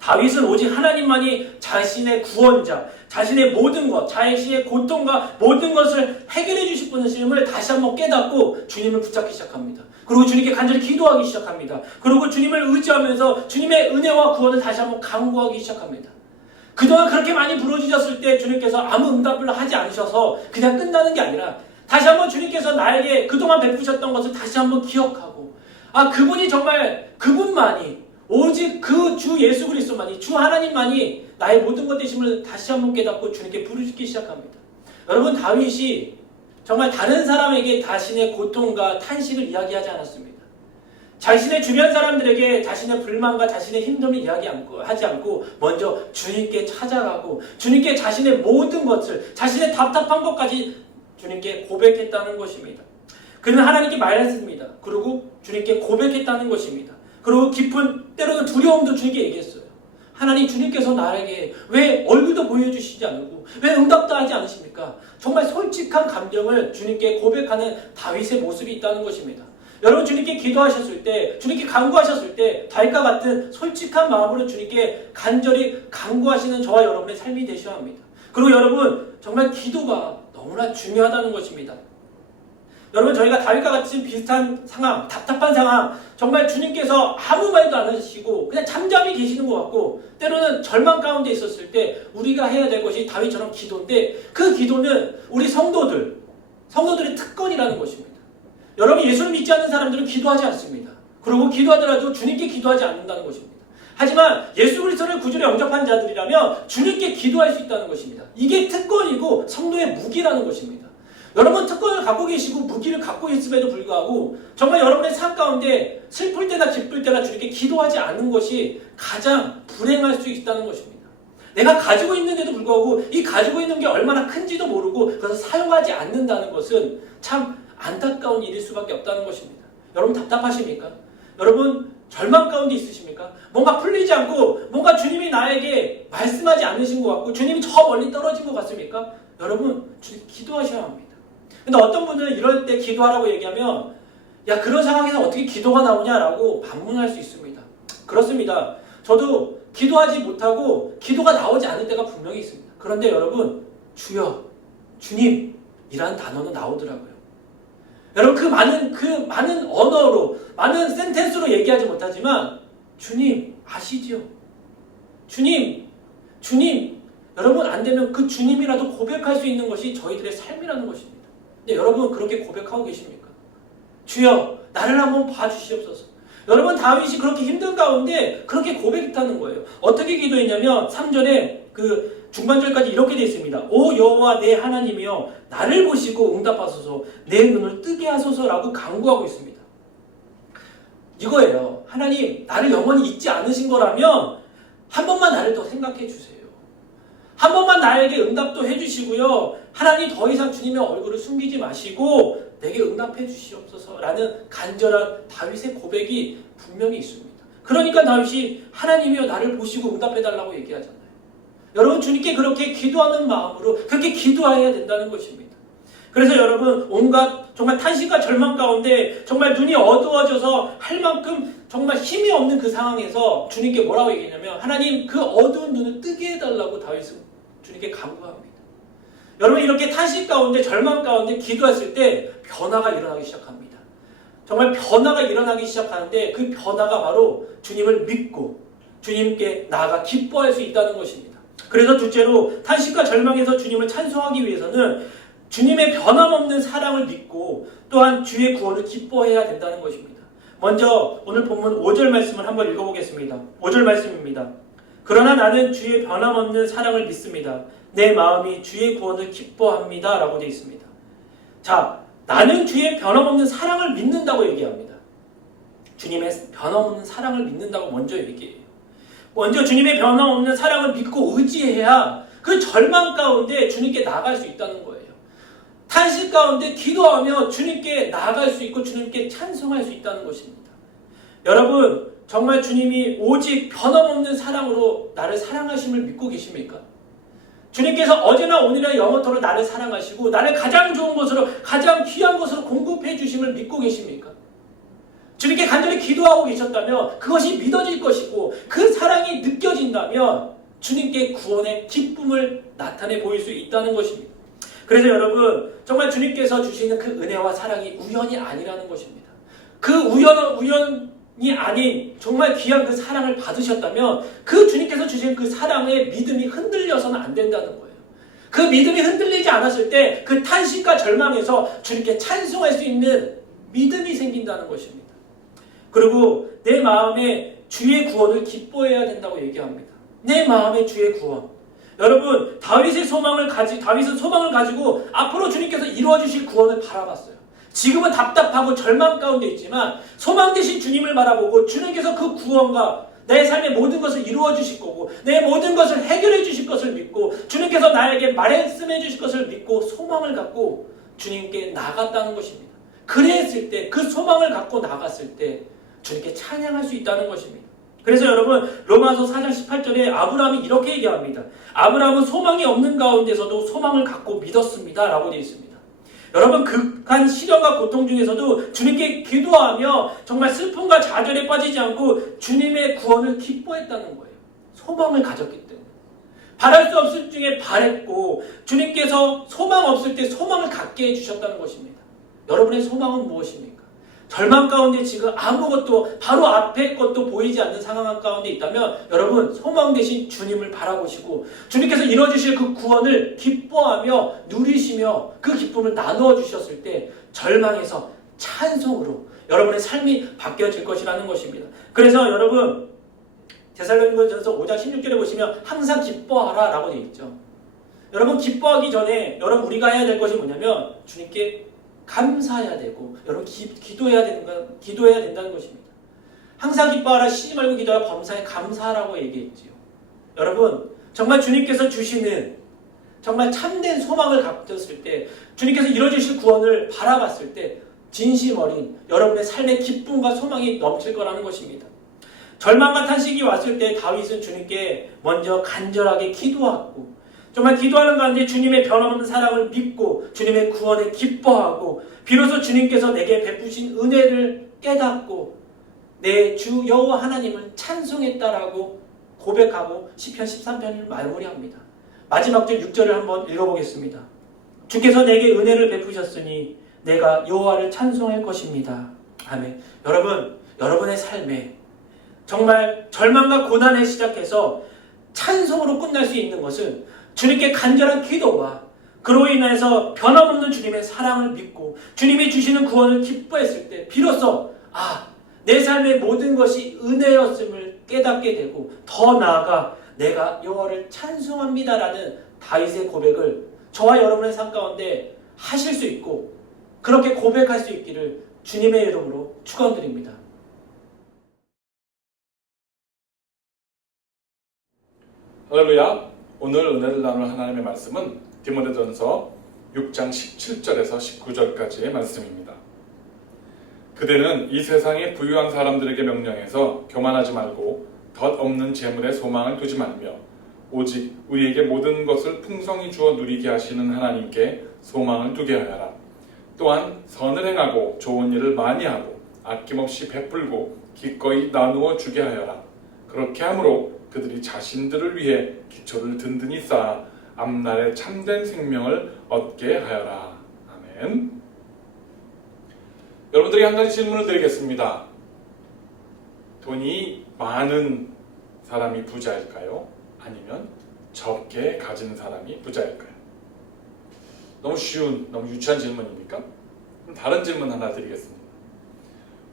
다윗은 오직 하나님만이 자신의 구원자, 자신의 모든 것, 자신의 고통과 모든 것을 해결해 주실 분이심을 다시 한번 깨닫고 주님을 붙잡기 시작합니다. 그리고 주님께 간절히 기도하기 시작합니다. 그리고 주님을 의지하면서 주님의 은혜와 구원을 다시 한번 간구하기 시작합니다. 그동안 그렇게 많이 부르짖었을 때 주님께서 아무 응답을 하지 않으셔서 그냥 끝나는 게 아니라 다시 한번 주님께서 나에게 그동안 베푸셨던 것을 다시 한번 기억하고, 그분이 정말, 그분만이, 오직 그 주 예수 그리스도만이, 주 하나님만이 나의 모든 것 되심을 다시 한번 깨닫고 주님께 부르짖기 시작합니다. 여러분, 다윗이 정말 다른 사람에게 자신의 고통과 탄식을 이야기하지 않았습니다. 자신의 주변 사람들에게 자신의 불만과 자신의 힘듦을 이야기하지 않고 먼저 주님께 찾아가고 주님께 자신의 모든 것을, 자신의 답답한 것까지 주님께 고백했다는 것입니다. 그는 하나님께 말했습니다. 그리고 주님께 고백했다는 것입니다. 그리고 깊은 때로는 두려움도 주님께 얘기했어요. 하나님, 주님께서 나에게 왜 얼굴도 보여주시지 않고 왜 응답도 하지 않으십니까? 정말 솔직한 감정을 주님께 고백하는 다윗의 모습이 있다는 것입니다. 여러분, 주님께 기도하셨을 때, 주님께 간구하셨을 때 다윗과 같은 솔직한 마음으로 주님께 간절히 간구하시는 저와 여러분의 삶이 되셔야 합니다. 그리고 여러분, 정말 기도가 너무나 중요하다는 것입니다. 여러분 저희가 다윗과 같이 비슷한 상황, 답답한 상황, 정말 주님께서 아무 말도 안 하시고 그냥 잠잠히 계시는 것 같고 때로는 절망 가운데 있었을 때 우리가 해야 될 것이 다윗처럼 기도인데 그 기도는 우리 성도들의 특권이라는 것입니다. 여러분 예수를 믿지 않는 사람들은 기도하지 않습니다. 그리고 기도하더라도 주님께 기도하지 않는다는 것입니다. 하지만 예수 그리스도를 구주로 영접한 자들이라면 주님께 기도할 수 있다는 것입니다. 이게 특권이고 성도의 무기라는 것입니다. 여러분 특권을 갖고 계시고 무기를 갖고 있음에도 불구하고 정말 여러분의 삶 가운데 슬플 때나 기쁠 때나 주님께 기도하지 않는 것이 가장 불행할 수 있다는 것입니다. 내가 가지고 있는데도 불구하고 이 가지고 있는 게 얼마나 큰지도 모르고 그래서 사용하지 않는다는 것은 참 안타까운 일일 수밖에 없다는 것입니다. 여러분 답답하십니까? 여러분 절망 가운데 있으십니까? 뭔가 풀리지 않고 뭔가 주님이 나에게 말씀하지 않으신 것 같고 주님이 저 멀리 떨어진 것 같습니까? 여러분 주님 기도하셔야 합니다. 근데 어떤 분들은 이럴 때 기도하라고 얘기하면 야 그런 상황에서 어떻게 기도가 나오냐라고 반문할 수 있습니다. 그렇습니다. 저도 기도하지 못하고 기도가 나오지 않을 때가 분명히 있습니다. 그런데 여러분 주여 주님이라는 단어는 나오더라고요. 여러분 그 많은 언어로 많은 센텐스로 얘기하지 못하지만 주님 아시죠? 주님 여러분 안 되면 그 주님이라도 고백할 수 있는 것이 저희들의 삶이라는 것입니다. 근데 여러분 그렇게 고백하고 계십니까? 주여 나를 한번 봐주시옵소서. 여러분 다윗이 그렇게 힘든 가운데 그렇게 고백했다는 거예요. 어떻게 기도했냐면 3절에 그 중반절까지 이렇게 되어 있습니다. 오 여호와 내 하나님이여 나를 보시고 응답하소서 내 눈을 뜨게 하소서라고 간구하고 있습니다. 이거예요. 하나님 나를 영원히 잊지 않으신 거라면 한 번만 나를 더 생각해 주세요. 한 번만 나에게 응답도 해주시고요. 하나님 더 이상 주님의 얼굴을 숨기지 마시고 내게 응답해 주시옵소서라는 간절한 다윗의 고백이 분명히 있습니다. 그러니까 다윗이 하나님이여 나를 보시고 응답해달라고 얘기하잖아요. 여러분 주님께 그렇게 기도하는 마음으로 그렇게 기도해야 된다는 것입니다. 그래서 여러분 온갖 정말 탄식과 절망 가운데 정말 눈이 어두워져서 할 만큼 정말 힘이 없는 그 상황에서 주님께 뭐라고 얘기했냐면 하나님 그 어두운 눈을 뜨게 해달라고 다윗은 주님께 간구합니다. 여러분 이렇게 탄식 가운데 절망 가운데 기도했을 때 변화가 일어나기 시작합니다. 정말 변화가 일어나기 시작하는데 그 변화가 바로 주님을 믿고 주님께 나아가 기뻐할 수 있다는 것입니다. 그래서 둘째로 탄식과 절망에서 주님을 찬송하기 위해서는 주님의 변함없는 사랑을 믿고 또한 주의 구원을 기뻐해야 된다는 것입니다. 먼저 오늘 본문 5절 말씀을 한번 읽어보겠습니다. 5절 말씀입니다. 그러나 나는 주의 변함없는 사랑을 믿습니다. 내 마음이 주의 구원을 기뻐합니다. 라고 되어 있습니다. 자, 나는 주의 변함없는 사랑을 믿는다고 얘기합니다. 주님의 변함없는 사랑을 믿는다고 먼저 얘기해요. 먼저 주님의 변함없는 사랑을 믿고 의지해야 그 절망 가운데 주님께 나아갈 수 있다는 거예요. 탄식 가운데 기도하며 주님께 나아갈 수 있고 주님께 찬송할 수 있다는 것입니다. 여러분 정말 주님이 오직 변함없는 사랑으로 나를 사랑하심을 믿고 계십니까? 주님께서 어제나 오늘이나 영원토록 나를 사랑하시고 나를 가장 좋은 것으로 가장 귀한 것으로 공급해 주심을 믿고 계십니까? 주님께 간절히 기도하고 계셨다면 그것이 믿어질 것이고 그 사랑이 느껴진다면 주님께 구원의 기쁨을 나타내 보일 수 있다는 것입니다. 그래서 여러분 정말 주님께서 주시는 그 은혜와 사랑이 우연이 아니라는 것입니다. 그 우연이 아닌 정말 귀한 그 사랑을 받으셨다면 그 주님께서 주신 그 사랑의 믿음이 흔들려서는 안 된다는 거예요. 그 믿음이 흔들리지 않았을 때 그 탄식과 절망에서 주님께 찬송할 수 있는 믿음이 생긴다는 것입니다. 그리고 내 마음에 주의 구원을 기뻐해야 된다고 얘기합니다. 내 마음의 주의 구원. 여러분 다윗은 소망을 가지고 앞으로 주님께서 이루어 주실 구원을 바라봤어요. 지금은 답답하고 절망 가운데 있지만 소망 되신 주님을 바라보고 주님께서 그 구원과 내 삶의 모든 것을 이루어 주실 거고 내 모든 것을 해결해 주실 것을 믿고 주님께서 나에게 말씀해 주실 것을 믿고 소망을 갖고 주님께 나갔다는 것입니다. 그랬을 때 그 소망을 갖고 나갔을 때 주님께 찬양할 수 있다는 것입니다. 그래서 여러분 로마서 4장 18절에 아브라함이 이렇게 얘기합니다. 아브라함은 소망이 없는 가운데서도 소망을 갖고 믿었습니다. 라고 되어 있습니다. 여러분 극한 시련과 고통 중에서도 주님께 기도하며 정말 슬픔과 좌절에 빠지지 않고 주님의 구원을 기뻐했다는 거예요. 소망을 가졌기 때문에. 바랄 수 없을 중에 바랬고 주님께서 소망 없을 때 소망을 갖게 해주셨다는 것입니다. 여러분의 소망은 무엇입니까? 절망 가운데 지금 아무것도 바로 앞에 것도 보이지 않는 상황 가운데 있다면 여러분 소망 대신 주님을 바라보시고 주님께서 이뤄주실 그 구원을 기뻐하며 누리시며 그 기쁨을 나누어 주셨을 때 절망에서 찬송으로 여러분의 삶이 바뀌어질 것이라는 것입니다. 그래서 여러분 데살로니가전서 5장 16절에 보시면 항상 기뻐하라 라고 되어 있죠. 여러분 기뻐하기 전에 여러분 우리가 해야 될 것이 뭐냐면 주님께 감사해야 되고 여러분 기도해야 된다는 것입니다. 항상 기뻐하라 쉬지 말고 기도하라 범사에 감사하라고 얘기했지요. 여러분 정말 주님께서 주시는 정말 참된 소망을 가졌을 때 주님께서 이뤄주실 구원을 바라봤을 때 진심 어린 여러분의 삶의 기쁨과 소망이 넘칠 거라는 것입니다. 절망과 탄식이 왔을 때 다윗은 주님께 먼저 간절하게 기도하고 정말 기도하는 가운데 주님의 변함없는 사랑을 믿고 주님의 구원에 기뻐하고 비로소 주님께서 내게 베푸신 은혜를 깨닫고 내 주 여호와 하나님을 찬송했다라고 고백하고 시편 13편을 마무리합니다. 마지막 절 6절을 한번 읽어보겠습니다. 주께서 내게 은혜를 베푸셨으니 내가 여호와를 찬송할 것입니다. 아멘. 여러분, 여러분의 삶에 정말 절망과 고난에 시작해서 찬송으로 끝날 수 있는 것은 주님께 간절한 기도와 그로 인해서 변함없는 주님의 사랑을 믿고 주님이 주시는 구원을 기뻐했을 때 비로소 내 삶의 모든 것이 은혜였음을 깨닫게 되고 더 나아가 내가 여호와를 찬송합니다라는 다윗의 고백을 저와 여러분의 삶 가운데 하실 수 있고 그렇게 고백할 수 있기를 주님의 이름으로 축원드립니다. 할렐루야. 오늘 은혜를 나눌 하나님의 말씀은 디모데전서 6장 17절에서 19절까지의 말씀입니다. 그대는 이 세상의 부유한 사람들에게 명령해서 교만하지 말고 덧없는 재물에 소망을 두지 말며 오직 우리에게 모든 것을 풍성히 주어 누리게 하시는 하나님께 소망을 두게 하여라. 또한 선을 행하고 좋은 일을 많이 하고 아낌없이 베풀고 기꺼이 나누어 주게 하여라. 그렇게 함으로 그들이 자신들을 위해 기초를 든든히 쌓아 앞날에 참된 생명을 얻게 하여라. 아멘. 여러분들에게 한 가지 질문을 드리겠습니다. 돈이 많은 사람이 부자일까요? 아니면 적게 가진 사람이 부자일까요? 너무 쉬운, 너무 유치한 질문입니까? 그럼 다른 질문 하나 드리겠습니다.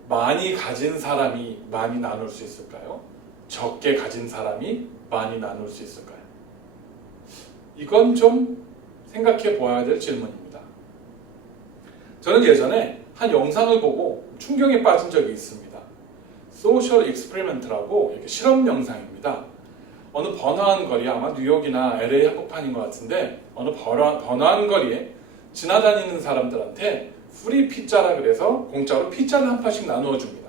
많이 가진 사람이 많이 나눌 수 있을까요? 적게 가진 사람이 많이 나눌 수 있을까요? 이건 좀 생각해 보아야 될 질문입니다. 저는 예전에 한 영상을 보고 충격에 빠진 적이 있습니다. 소셜 익스페리먼트라고 이렇게 실험 영상입니다. 어느 번화한 거리, 아마 뉴욕이나 LA 한복판인 것 같은데 어느 번화한 거리에 지나다니는 사람들한테 프리 피자라 그래서 공짜로 피자를 한 판씩 나누어 줍니다.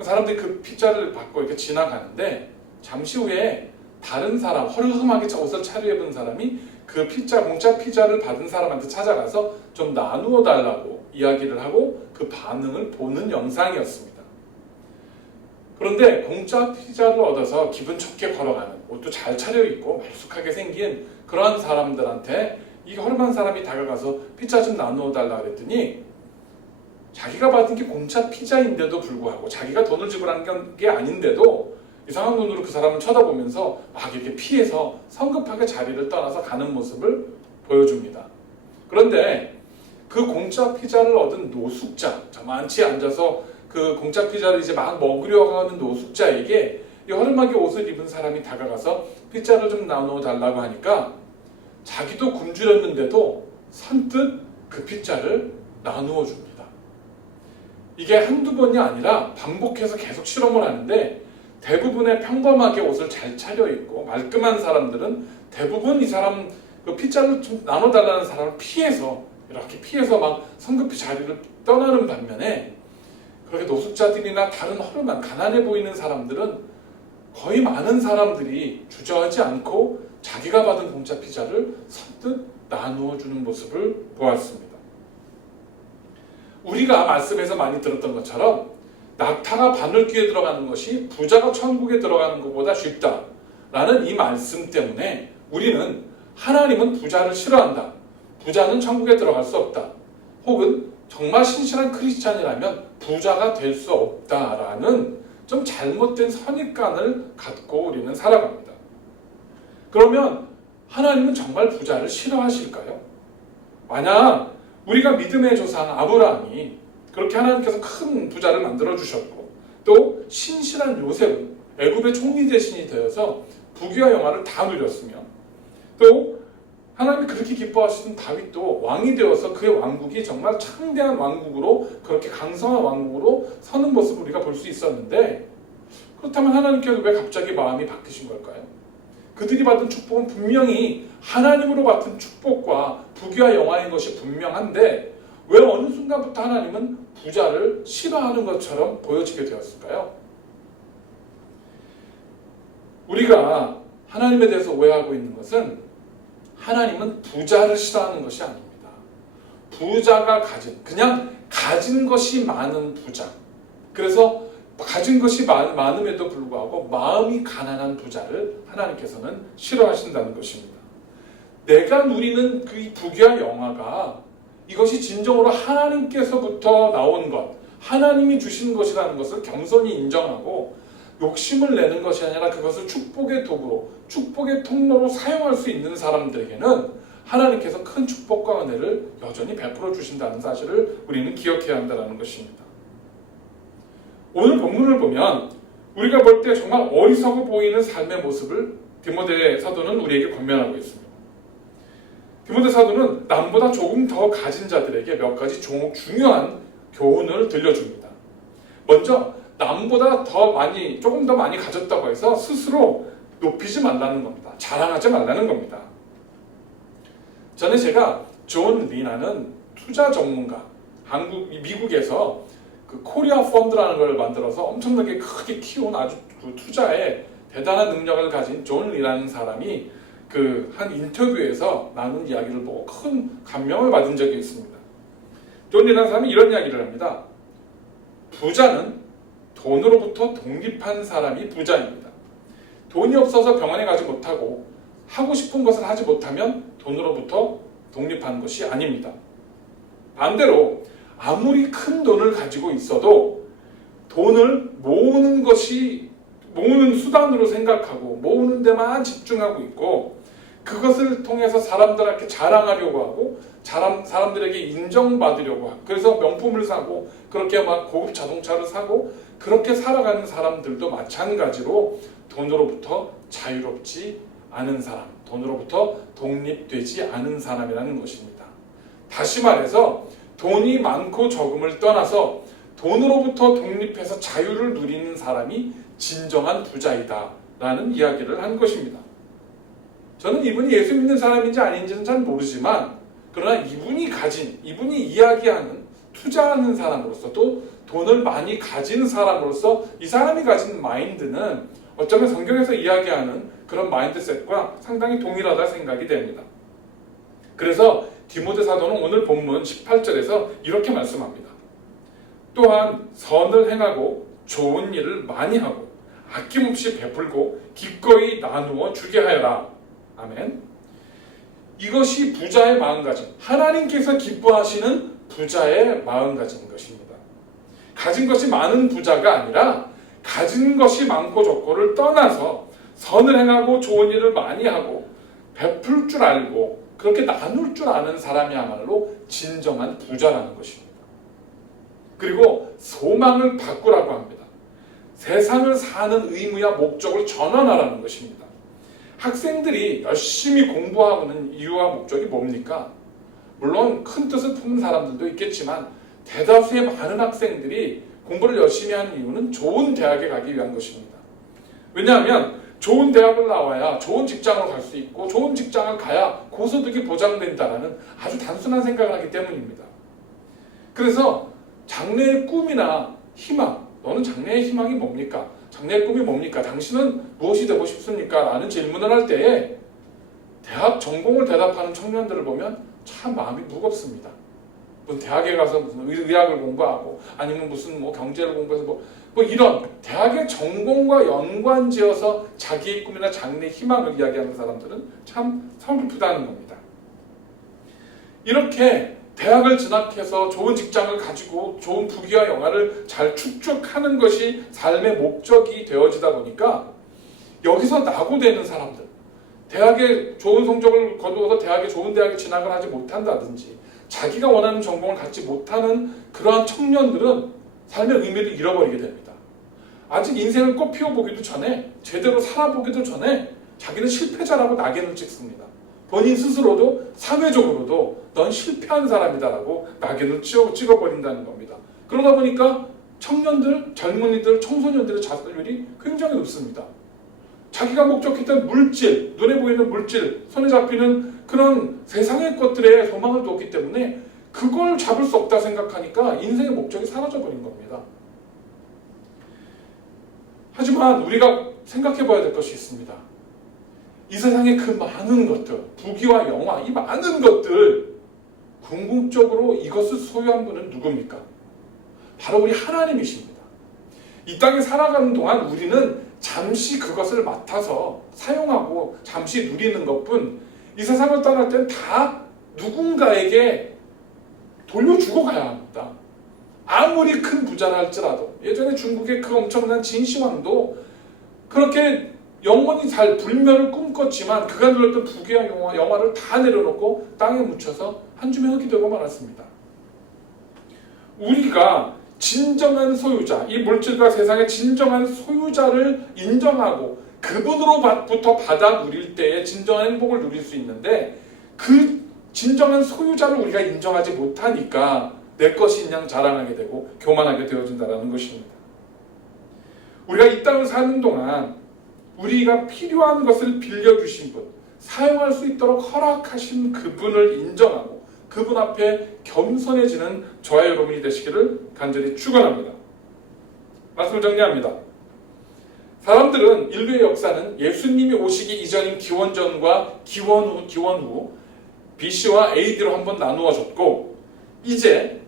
사람들이 그 피자를 받고 이렇게 지나가는데 잠시 후에 다른 사람, 허름하게 옷을 차려입은 사람이 그 피자, 공짜 피자를 받은 사람한테 찾아가서 좀 나누어 달라고 이야기를 하고 그 반응을 보는 영상이었습니다. 그런데 공짜 피자를 얻어서 기분 좋게 걸어가는, 옷도 잘 차려입고 말쑥하게 생긴 그러한 사람들한테 이 허름한 사람이 다가가서 피자 좀 나누어 달라고 그랬더니 자기가 받은 게 공짜 피자인데도 불구하고 자기가 돈을 지불한 게 아닌데도 이상한 눈으로 그 사람을 쳐다보면서 막 이렇게 피해서 성급하게 자리를 떠나서 가는 모습을 보여줍니다. 그런데 그 공짜 피자를 얻은 노숙자, 저만치 앉아서 그 공짜 피자를 이제 막 먹으려고 하는 노숙자에게 이 허름하게 옷을 입은 사람이 다가가서 피자를 좀 나누어 달라고 하니까 자기도 굶주렸는데도 선뜻 그 피자를 나누어 줍니다. 이게 한두 번이 아니라 반복해서 계속 실험을 하는데 대부분의 평범하게 옷을 잘 차려입고 말끔한 사람들은 대부분 이 사람 그 피자를 좀 나눠달라는 사람을 피해서 이렇게 피해서 막 성급히 자리를 떠나는 반면에 그렇게 노숙자들이나 다른 허름한 가난해 보이는 사람들은 거의 많은 사람들이 주저하지 않고 자기가 받은 공짜 피자를 선뜻 나누어 주는 모습을 보았습니다. 우리가 말씀에서 많이 들었던 것처럼 낙타가 바늘귀에 들어가는 것이 부자가 천국에 들어가는 것보다 쉽다라는 이 말씀 때문에 우리는 하나님은 부자를 싫어한다, 부자는 천국에 들어갈 수 없다, 혹은 정말 신실한 크리스찬이라면 부자가 될 수 없다라는 좀 잘못된 선입관을 갖고 우리는 살아갑니다. 그러면 하나님은 정말 부자를 싫어하실까요? 만약 우리가 믿음의 조상 아브라함이 그렇게 하나님께서 큰 부자를 만들어 주셨고 또 신실한 요셉은 애굽의 총리 대신이 되어서 부귀와 영화를 다 누렸으며 또 하나님이 그렇게 기뻐하시던 다윗도 왕이 되어서 그의 왕국이 정말 창대한 왕국으로 그렇게 강성한 왕국으로 서는 모습을 우리가 볼 수 있었는데 그렇다면 하나님께서 왜 갑자기 마음이 바뀌신 걸까요? 그들이 받은 축복은 분명히 하나님으로 받은 축복과 부귀와 영화인 것이 분명한데 왜 어느 순간부터 하나님은 부자를 싫어하는 것처럼 보여지게 되었을까요? 우리가 하나님에 대해서 오해하고 있는 것은 하나님은 부자를 싫어하는 것이 아닙니다. 부자가 그냥 가진 것이 많은 부자. 그래서 가진 것이 많음에도 불구하고 마음이 가난한 부자를 하나님께서는 싫어하신다는 것입니다. 내가 누리는 그 부귀와 영화가 이것이 진정으로 하나님께서부터 나온 것, 하나님이 주신 것이라는 것을 겸손히 인정하고 욕심을 내는 것이 아니라 그것을 축복의 도구로, 축복의 통로로 사용할 수 있는 사람들에게는 하나님께서 큰 축복과 은혜를 여전히 베풀어 주신다는 사실을 우리는 기억해야 한다는 것입니다. 오늘 본문을 보면 우리가 볼 때 정말 어리석어 보이는 삶의 모습을 디모데 사도는 우리에게 권면하고 있습니다. 디모데 사도는 남보다 조금 더 가진 자들에게 몇 가지 중요한 교훈을 들려줍니다. 먼저 남보다 조금 더 많이 가졌다고 해서 스스로 높이지 말라는 겁니다. 자랑하지 말라는 겁니다. 전에 제가 존 리나는 투자 전문가, 미국에서 그 코리아 펀드라는 걸 만들어서 엄청나게 크게 키운 아주 그 투자에 대단한 능력을 가진 존 리라는 사람이 그 한 인터뷰에서 나눈 이야기를 보고 큰 감명을 받은 적이 있습니다. 존 리라는 사람이 이런 이야기를 합니다. 부자는 돈으로부터 독립한 사람이 부자입니다. 돈이 없어서 병원에 가지 못하고 하고 싶은 것을 하지 못하면 돈으로부터 독립한 것이 아닙니다. 반대로 아무리 큰 돈을 가지고 있어도 돈을 모으는 수단으로 생각하고 모으는 데만 집중하고 있고 그것을 통해서 사람들한테 자랑하려고 하고 사람들에게 인정받으려고 하고 그래서 명품을 사고 그렇게 막 고급 자동차를 사고 그렇게 살아가는 사람들도 마찬가지로 돈으로부터 자유롭지 않은 사람, 돈으로부터 독립되지 않은 사람이라는 것입니다. 다시 말해서 돈이 많고 적음을 떠나서 돈으로부터 독립해서 자유를 누리는 사람이 진정한 부자이다 라는 이야기를 한 것입니다. 저는 이분이 예수 믿는 사람인지 아닌지는 잘 모르지만 그러나 이분이 이야기하는 투자하는 사람으로서 또 돈을 많이 가진 사람으로서 이 사람이 가진 마인드는 어쩌면 성경에서 이야기하는 그런 마인드셋과 상당히 동일하다 생각이 됩니다. 그래서 디모데 사도는 오늘 본문 18절에서 이렇게 말씀합니다. 또한 선을 행하고 좋은 일을 많이 하고 아낌없이 베풀고 기꺼이 나누어 주게 하여라. 아멘. 이것이 부자의 마음가짐, 하나님께서 기뻐하시는 부자의 마음가짐인 것입니다. 가진 것이 많은 부자가 아니라 가진 것이 많고 적고를 떠나서 선을 행하고 좋은 일을 많이 하고 베풀 줄 알고 그렇게 나눌 줄 아는 사람이야말로 진정한 부자라는 것입니다. 그리고 소망을 바꾸라고 합니다. 세상을 사는 의무와 목적을 전환하라는 것입니다. 학생들이 열심히 공부하는 이유와 목적이 뭡니까? 물론 큰 뜻을 품는 사람들도 있겠지만 대다수의 많은 학생들이 공부를 열심히 하는 이유는 좋은 대학에 가기 위한 것입니다. 왜냐하면 좋은 대학을 나와야 좋은 직장을 갈 수 있고 좋은 직장을 가야 고소득이 보장된다는 아주 단순한 생각을 하기 때문입니다. 그래서 장래의 꿈이나 희망, 너는 장래의 희망이 뭡니까? 장래의 꿈이 뭡니까? 당신은 무엇이 되고 싶습니까? 라는 질문을 할 때에 대학 전공을 대답하는 청년들을 보면 참 마음이 무겁습니다. 무슨 대학에 가서 무슨 의학을 공부하고 아니면 무슨 경제를 공부해서 뭐 이런 대학의 전공과 연관지어서 자기의 꿈이나 장래의 희망을 이야기하는 사람들은 참 서글프다는 겁니다. 이렇게 대학을 진학해서 좋은 직장을 가지고 좋은 부귀와 영화를 잘 축적하는 것이 삶의 목적이 되어지다 보니까 여기서 낙오되는 사람들, 대학에 좋은 성적을 거두어서 대학에 좋은 대학에 진학을 하지 못한다든지 자기가 원하는 전공을 갖지 못하는 그러한 청년들은 삶의 의미를 잃어버리게 됩니다. 아직 인생을 꽃 피워보기도 전에, 제대로 살아보기도 전에 자기는 실패자라고 낙인을 찍습니다. 본인 스스로도 사회적으로도 넌 실패한 사람이다라고 낙인을 찍어버린다는 겁니다. 그러다 보니까 청년들, 젊은이들, 청소년들의 자살률이 굉장히 높습니다. 자기가 목적했던 물질, 눈에 보이는 물질, 손에 잡히는 그런 세상의 것들에 소망을 두었기 때문에 그걸 잡을 수 없다 생각하니까 인생의 목적이 사라져버린 겁니다. 하지만 우리가 생각해 봐야 될 것이 있습니다. 이 세상의 그 많은 것들, 부귀와 영화, 이 많은 것들, 궁극적으로 이것을 소유한 분은 누굽니까? 바로 우리 하나님이십니다. 이 땅에 살아가는 동안 우리는 잠시 그것을 맡아서 사용하고 잠시 누리는 것뿐, 이 세상을 떠날 땐 다 누군가에게 돌려주고 가야 합니다. 아무리 큰 부자라 할지라도, 예전에 중국의 그 엄청난 진시황도 그렇게 영원히 잘 불멸을 꿈꿨지만 그가 누렸던 부귀와 영화를 다 내려놓고 땅에 묻혀서 한 줌의 흙이 되고 말았습니다. 우리가 진정한 소유자, 이 물질과 세상의 진정한 소유자를 인정하고 그분으로부터 받아 누릴 때에 진정한 행복을 누릴 수 있는데, 그 진정한 소유자를 우리가 인정하지 못하니까 내 것인 양 자랑하게 되고 교만하게 되어진다는 것입니다. 우리가 이 땅을 사는 동안 우리가 필요한 것을 빌려주신 분, 사용할 수 있도록 허락하신 그분을 인정하고 그분 앞에 겸손해지는 저와 여러분이 되시기를 간절히 축원합니다. 말씀을 정리합니다. 사람들은, 인류의 역사는 예수님이 오시기 이전인 기원전과 기원 후 BC와 AD로 한번 나누어졌고, 이제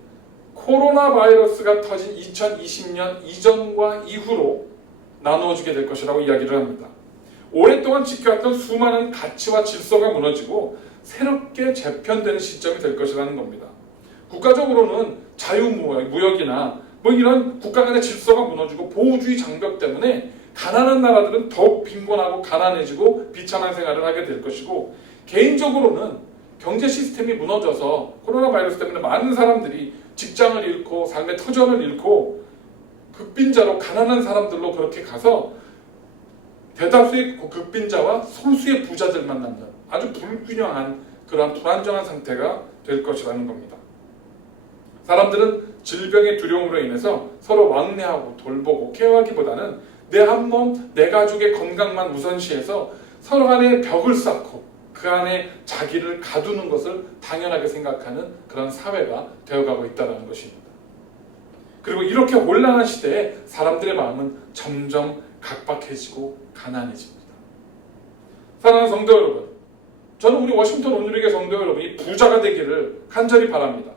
코로나 바이러스가 터진 2020년 이전과 이후로 나누어지게 될 것이라고 이야기를 합니다. 오랫동안 지켜왔던 수많은 가치와 질서가 무너지고 새롭게 재편되는 시점이 될 것이라는 겁니다. 국가적으로는 자유무역이나 이런 국가 간의 질서가 무너지고 보호주의 장벽 때문에 가난한 나라들은 더욱 빈곤하고 가난해지고 비참한 생활을 하게 될 것이고, 개인적으로는 경제 시스템이 무너져서 코로나 바이러스 때문에 많은 사람들이 직장을 잃고 삶의 터전을 잃고 극빈자로, 가난한 사람들로 그렇게 가서 대다수의 극빈자와 소수의 부자들만 남는 아주 불균형한 그러한 불안정한 상태가 될 것이라는 겁니다. 사람들은 질병의 두려움으로 인해서 서로 왕래하고 돌보고 케어하기보다는 내 한 몸, 내 가족의 건강만 우선시해서 서로 간에 벽을 쌓고 그 안에 자기를 가두는 것을 당연하게 생각하는 그런 사회가 되어가고 있다는 것입니다. 그리고 이렇게 혼란한 시대에 사람들의 마음은 점점 각박해지고 가난해집니다. 사랑하는 성도 여러분, 저는 우리 워싱턴 온누리교회 성도 여러분이 부자가 되기를 간절히 바랍니다.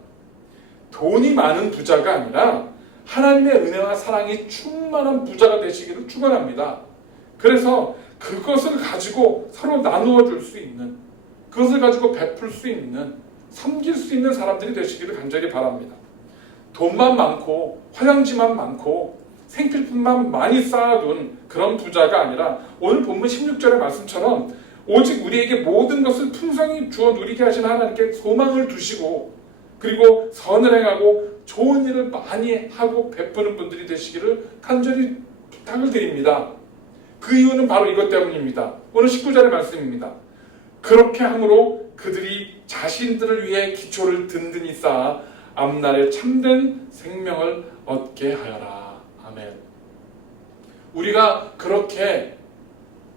돈이 많은 부자가 아니라 하나님의 은혜와 사랑이 충만한 부자가 되시기를 축원합니다. 그래서 그것을 가지고 서로 나누어 줄 수 있는, 그것을 가지고 베풀 수 있는, 섬길 수 있는 사람들이 되시기를 간절히 바랍니다. 돈만 많고 화장지만 많고 생필품만 많이 쌓아둔 그런 부자가 아니라, 오늘 본문 16절의 말씀처럼 오직 우리에게 모든 것을 풍성히 주어 누리게 하신 하나님께 소망을 두시고, 그리고 선을 행하고 좋은 일을 많이 하고 베푸는 분들이 되시기를 간절히 부탁을 드립니다. 그 이유는 바로 이것 때문입니다. 오늘 19절의 말씀입니다. 그렇게 함으로 그들이 자신들을 위해 기초를 든든히 쌓아 앞날에 참된 생명을 얻게 하여라. 아멘. 우리가 그렇게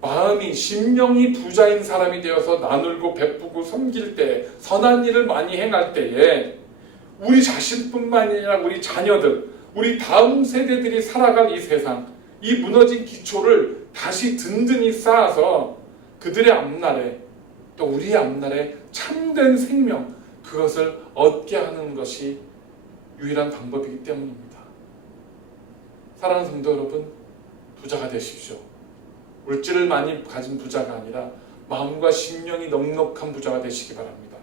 마음이, 심령이 부자인 사람이 되어서 나누고 베푸고 섬길 때, 선한 일을 많이 행할 때에 우리 자신뿐만 아니라 우리 자녀들, 우리 다음 세대들이 살아갈 이 세상, 이 무너진 기초를 다시 든든히 쌓아서 그들의 앞날에, 또 우리의 앞날에 참된 생명, 그것을 얻게 하는 것이 유일한 방법이기 때문입니다. 사랑하는 성도 여러분, 부자가 되십시오. 물질을 많이 가진 부자가 아니라 마음과 심령이 넉넉한 부자가 되시기 바랍니다.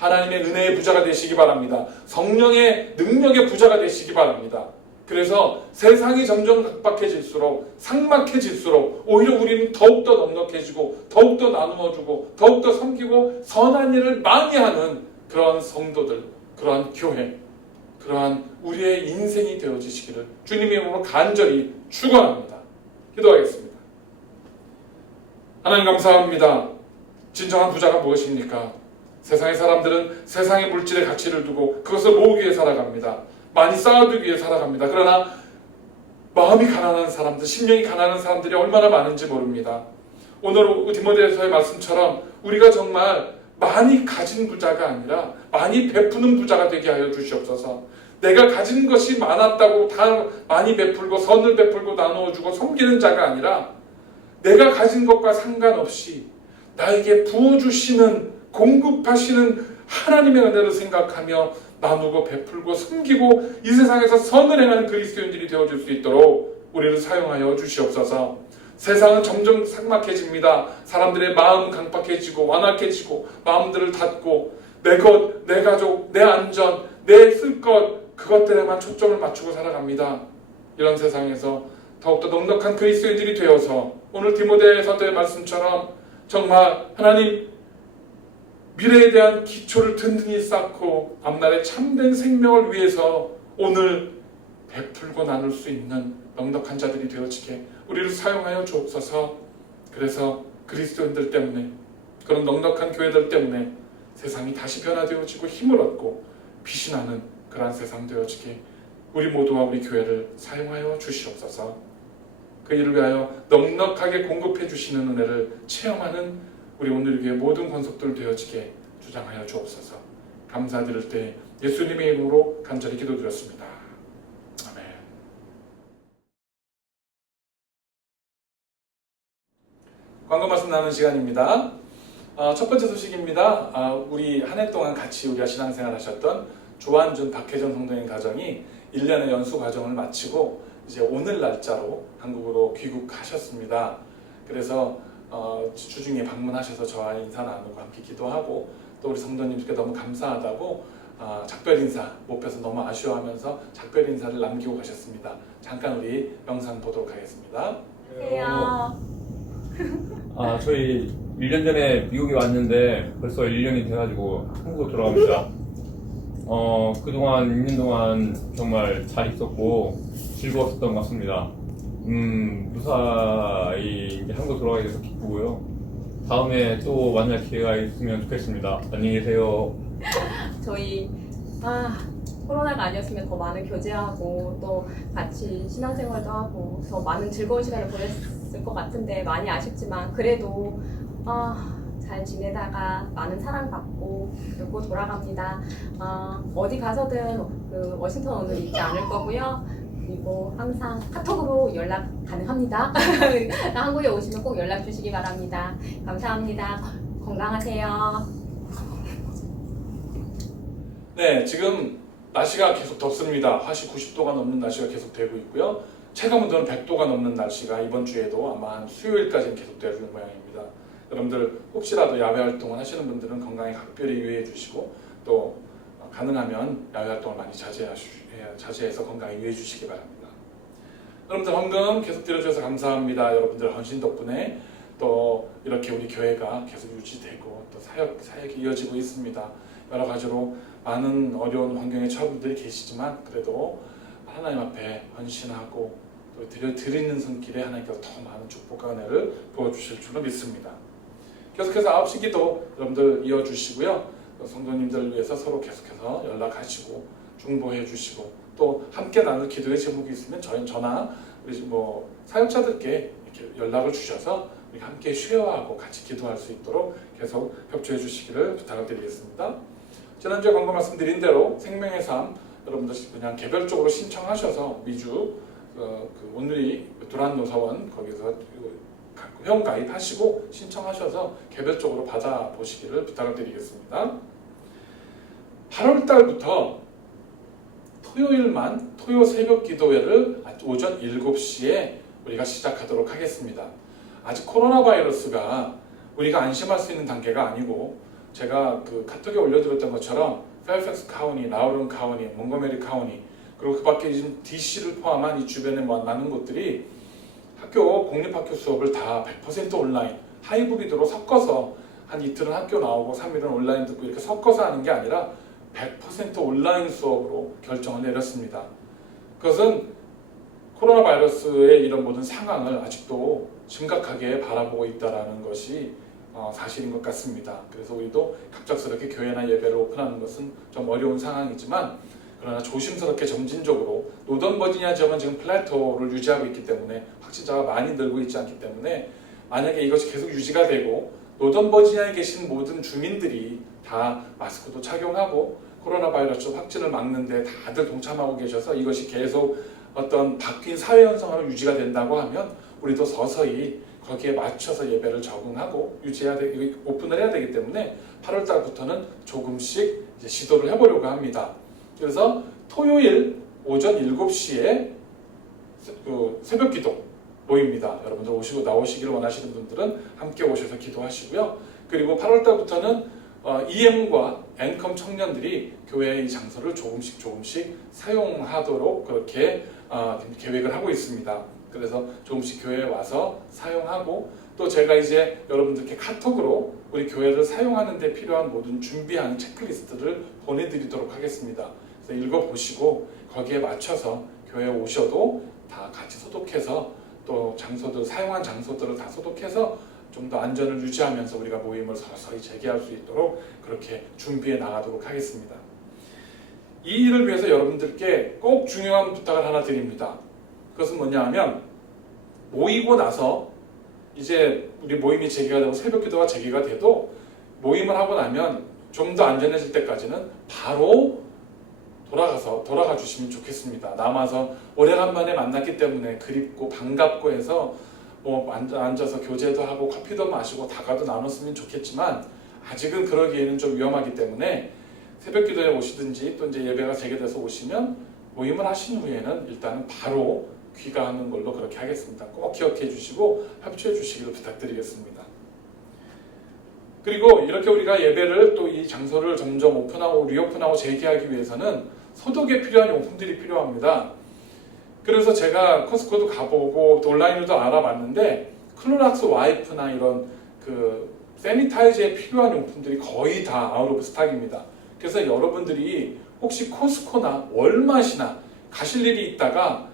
하나님의 은혜의 부자가 되시기 바랍니다. 성령의 능력의 부자가 되시기 바랍니다. 그래서 세상이 점점 각박해질수록 삭막해질수록 오히려 우리는 더욱더 넉넉해지고 더욱더 나누어주고 더욱더 섬기고 선한 일을 많이 하는 그러한 성도들, 그러한 교회, 그러한 우리의 인생이 되어지시기를 주님의 이름으로 간절히 축원합니다. 기도하겠습니다. 하나님 감사합니다. 진정한 부자가 무엇입니까? 세상의 사람들은 세상의 물질의 가치를 두고 그것을 모으기 위해 살아갑니다. 많이 쌓아두기 위해 살아갑니다. 그러나 마음이 가난한 사람들, 심령이 가난한 사람들이 얼마나 많은지 모릅니다. 오늘 디모데서의 말씀처럼 우리가 정말 많이 가진 부자가 아니라 많이 베푸는 부자가 되게 하여 주시옵소서. 내가 가진 것이 많았다고 다 많이 베풀고 선을 베풀고 나누어주고 섬기는 자가 아니라 내가 가진 것과 상관없이 나에게 부어주시는 공급하시는 하나님의 은혜를 생각하며 나누고 베풀고 섬기고 이 세상에서 선을 행하는 그리스도인들이 되어줄 수 있도록 우리를 사용하여 주시옵소서. 세상은 점점 삭막해집니다. 사람들의 마음 강박해지고 완악해지고 마음들을 닫고 내 것, 내 가족, 내 안전, 내 쓸 것 그것들에만 초점을 맞추고 살아갑니다. 이런 세상에서 더욱더 넉넉한 그리스도인들이 되어서 오늘 디모데 서도의 말씀처럼 정말 하나님 미래에 대한 기초를 든든히 쌓고 앞날의 참된 생명을 위해서 오늘 베풀고 나눌 수 있는 넉넉한 자들이 되어지게 우리를 사용하여 주옵소서. 그래서 그리스도인들 때문에 그런 넉넉한 교회들 때문에 세상이 다시 변화되어지고 힘을 얻고 빛이 나는 그러한 세상 되어지게 우리 모두와 우리 교회를 사용하여 주시옵소서. 그 일을 위하여 넉넉하게 공급해 주시는 은혜를 체험하는 우리 오늘 교회 모든 권속들 되어지게 주장하여 주옵소서. 감사드릴 때 예수님의 이름으로 간절히 기도드렸습니다. 아멘. 광고 말씀 나누는 시간입니다. 첫 번째 소식입니다. 우리 한 해 동안 같이 우리가 신앙생활 하셨던 조한준, 박혜전 성도님 가정이 1년의 연수 과정을 마치고 이제 오늘 날짜로 한국으로 귀국하셨습니다. 그래서 주중에 방문하셔서 저와 인사 나누고 함께 기도하고 또 우리 성도님들께 너무 감사하다고 작별 인사 못 뵈서 너무 아쉬워하면서 작별 인사를 남기고 가셨습니다. 잠깐 우리 영상 보도록 하겠습니다. 안녕하세요. 저희 1년 전에 미국에 왔는데 벌써 1년이 돼가지고 한국으로 돌아갑니다. 그동안 1년 동안 정말 잘 있었고 즐거웠었던 것 같습니다. 무사히 이제 한국 돌아가게 돼서 기쁘고요. 다음에 또 만날 기회가 있으면 좋겠습니다. 안녕히 계세요. 저희 코로나가 아니었으면 더 많은 교제하고 또 같이 신앙생활도 하고 더 많은 즐거운 시간을 보냈을 것 같은데 많이 아쉽지만 그래도 잘 지내다가 많은 사랑받고 그리고 돌아갑니다. 어디 가서든 그 워싱턴 오늘 잊지 않을 거고요. 그리고 항상 카톡으로 연락 가능합니다. 한국에 오시면 꼭 연락 주시기 바랍니다. 감사합니다. 건강하세요. 네, 지금 날씨가 계속 덥습니다. 화씨 90도가 넘는 날씨가 계속 되고 있고요. 체감온도는 100도가 넘는 날씨가 이번 주에도 아마 한 수요일까지는 계속 되는 모양입니다. 여러분들 혹시라도 야외 활동을 하시는 분들은 건강에 각별히 유의해 주시고 또 가능하면 야외 활동을 많이 자제해서 건강에 유의해 주시기 바랍니다. 여러분들 헌금 계속 드려주셔서 감사합니다. 여러분들 헌신 덕분에 또 이렇게 우리 교회가 계속 유지되고 또 사역이 이어지고 있습니다. 여러 가지로 많은 어려운 환경에 처한 분들이 계시지만 그래도 하나님 앞에 헌신하고 또 드리는 손길에 하나님께서 더 많은 축복과 은혜를 부어주실 줄로 믿습니다. 계속해서 9시 기도 여러분들 이어주시고요. 성도님들을 위해서 서로 계속해서 연락하시고 중보해 주시고 또 함께 나눌 기도의 제목이 있으면 저나 우리 사역자들께 이렇게 연락을 주셔서 우리 함께 쉐어하고 같이 기도할 수 있도록 계속 협조해 주시기를 부탁을 드리겠습니다. 지난주에 광고 말씀드린 대로 생명의 삶 여러분들 그냥 개별적으로 신청하셔서 미주 오늘이 두란 노사원 거기서 회원 가입하시고 신청하셔서 개별적으로 받아보시기를 부탁을 드리겠습니다. 8월 달부터 토요일만 토요 새벽 기도회를 오전 7시에 우리가 시작하도록 하겠습니다. 아직 코로나 바이러스가 우리가 안심할 수 있는 단계가 아니고 제가 그 카톡에 올려드렸던 것처럼 펠팩스 카운티, 라우런 카운티, 몽고메리 카운티 그리고 그 밖에 지금 DC를 포함한 이 주변에 많은 곳들이 공립학교 수업을 다 100% 온라인, 하이브리드로 섞어서 한 이틀은 학교 나오고 3일은 온라인 듣고 이렇게 섞어서 하는 게 아니라 100% 온라인 수업으로 결정을 내렸습니다. 그것은 코로나 바이러스의 이런 모든 상황을 아직도 심각하게 바라보고 있다는 것이 사실인 것 같습니다. 그래서 우리도 갑작스럽게 교회나 예배를 오픈하는 것은 좀 어려운 상황이지만 그러나 조심스럽게 점진적으로 노던 버지니아 지역은 지금 플래토를 유지하고 있기 때문에 확진자가 많이 늘고 있지 않기 때문에 만약에 이것이 계속 유지가 되고 노던 버지니아에 계신 모든 주민들이 다 마스크도 착용하고 코로나 바이러스 확진을 막는데 다들 동참하고 계셔서 이것이 계속 어떤 바뀐 사회 현상으로 유지가 된다고 하면 우리도 서서히 거기에 맞춰서 예배를 적응하고 오픈을 해야 되기 때문에 8월 달부터는 조금씩 이제 시도를 해보려고 합니다. 그래서 토요일 오전 7시에 새벽 기도 모입니다. 여러분들 나오시기를 원하시는 분들은 함께 오셔서 기도하시고요. 그리고 8월 달부터는 EM과 앤컴 청년들이 교회의 이 장소를 조금씩 사용하도록 그렇게 계획을 하고 있습니다. 그래서 조금씩 교회에 와서 사용하고 또 제가 이제 여러분들께 카톡으로 우리 교회를 사용하는 데 필요한 모든 준비한 체크리스트를 보내드리도록 하겠습니다. 그래서 읽어보시고 거기에 맞춰서 교회에 오셔도 다 같이 소독해서 또 사용한 장소들을 다 소독해서 좀 더 안전을 유지하면서 우리가 모임을 서서히 재개할 수 있도록 그렇게 준비해 나가도록 하겠습니다. 이 일을 위해서 여러분들께 꼭 중요한 부탁을 하나 드립니다. 그것은 뭐냐 하면 모이고 나서 이제 우리 모임이 재개가 되고 새벽 기도가 재개가 돼도 모임을 하고 나면 좀 더 안전해질 때까지는 바로 돌아가 주시면 좋겠습니다. 남아서 오래간만에 만났기 때문에 그립고 반갑고 해서 앉아서 교제도 하고 커피도 마시고 다가도 나눴으면 좋겠지만 아직은 그러기에는 좀 위험하기 때문에 새벽 기도에 오시든지 또 이제 예배가 재개돼서 오시면 모임을 하신 후에는 일단은 바로 귀가하는 걸로 그렇게 하겠습니다. 꼭 기억해 주시고 협조해 주시기를 부탁드리겠습니다. 그리고 이렇게 우리가 예배를 또 이 장소를 점점 오픈하고 리오픈하고 재개하기 위해서는 소독에 필요한 용품들이 필요합니다. 그래서 제가 코스코도 가보고 온라인으로도 알아봤는데 클로락스 와이프나 이런 그 세니타이저에 필요한 용품들이 거의 다 아웃 오브 스탁입니다. 그래서 여러분들이 혹시 코스코나 월마트나 가실 일이 있다가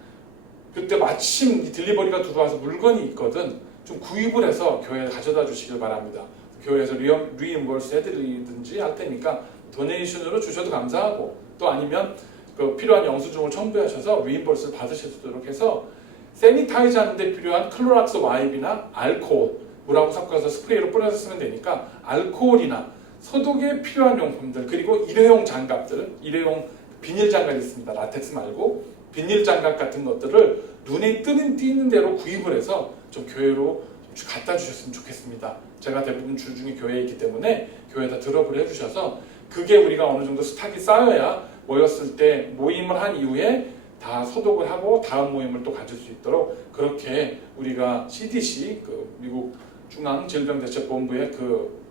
그때 마침 이 딜리버리가 들어와서 물건이 있거든 좀 구입을 해서 교회에 가져다 주시길 바랍니다. 교회에서 리임버스 해드리든지 할 테니까 도네이션으로 주셔도 감사하고 또 아니면 그 필요한 영수증을 첨부하셔서 리임버스를 받으실 수 있도록 해서 세니타이저 하는데 필요한 클로락스 와이프나 알코올 물하고 섞어서 스프레이로 뿌려서 쓰면 되니까 알코올이나 소독에 필요한 용품들 그리고 일회용 장갑들 일회용 비닐 장갑이 있습니다. 라텍스 말고 비닐 장갑 같은 것들을 눈에 띄는 대로 구입을 해서 좀 교회로 좀 갖다 주셨으면 좋겠습니다. 제가 대부분 주 중에 교회에 있기 때문에 교회에다 드롭을 해주셔서 그게 우리가 어느 정도 스탁이 쌓여야 모였을 때 모임을 한 이후에 다 소독을 하고 다음 모임을 또 가질 수 있도록 그렇게 우리가 CDC 그 미국 중앙질병대책본부의 그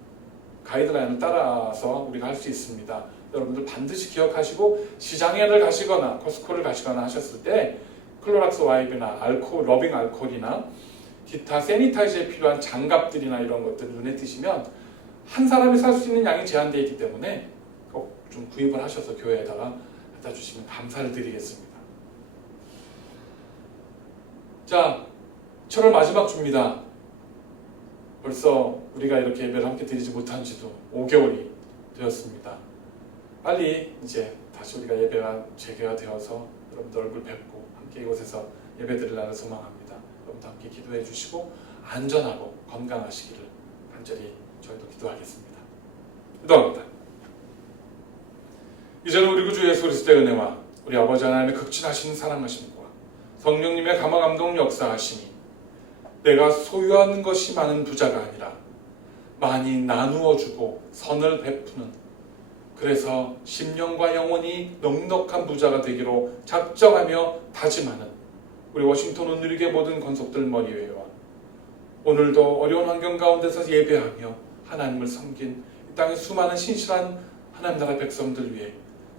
가이드라인을 따라서 우리가 할 수 있습니다. 여러분들 반드시 기억하시고 시장에를 가시거나 코스코를 가시거나 하셨을 때 클로락스 와이프나 알코올, 러빙 알코올이나 기타 세니타이저에 필요한 장갑들이나 이런 것들 눈에 띄시면 한 사람이 살 수 있는 양이 제한되어 있기 때문에 꼭 좀 구입을 하셔서 교회에다가 갖다 주시면 감사를 드리겠습니다. 자, 7월 마지막 주입니다. 벌써 우리가 이렇게 예배를 함께 드리지 못한 지도 5개월이 되었습니다. 빨리 이제 다시 우리가 예배가 재개가 되어서 여러분들 얼굴 뵙고 함께 이곳에서 예배드릴 날을 소망합니다. 여러분들 함께 기도해 주시고 안전하고 건강하시기를 간절히 저희도 기도하겠습니다. 기도합니다. 이제는 우리 구주 예수 그리스도의 은혜와 우리 아버지 하나님의 극진하신 사랑하심과 성령님의 감화감동 역사하심이 내가 소유하는 것이 많은 부자가 아니라 많이 나누어 주고 선을 베푸는 그래서 심령과 영혼이 넉넉한 부자가 되기로 작정하며 다짐하는 우리 워싱턴 온누리교회 모든 권속들 머리회와 오늘도 어려운 환경 가운데서 예배하며 하나님을 섬긴 땅의 수많은 신실한 하나님 나라 백성들 위해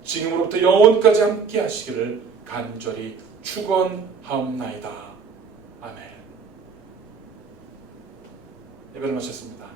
지금으로부터 영원까지 함께 하시기를 간절히 축원하옵나이다. 아멘. 예배를 마쳤습니다.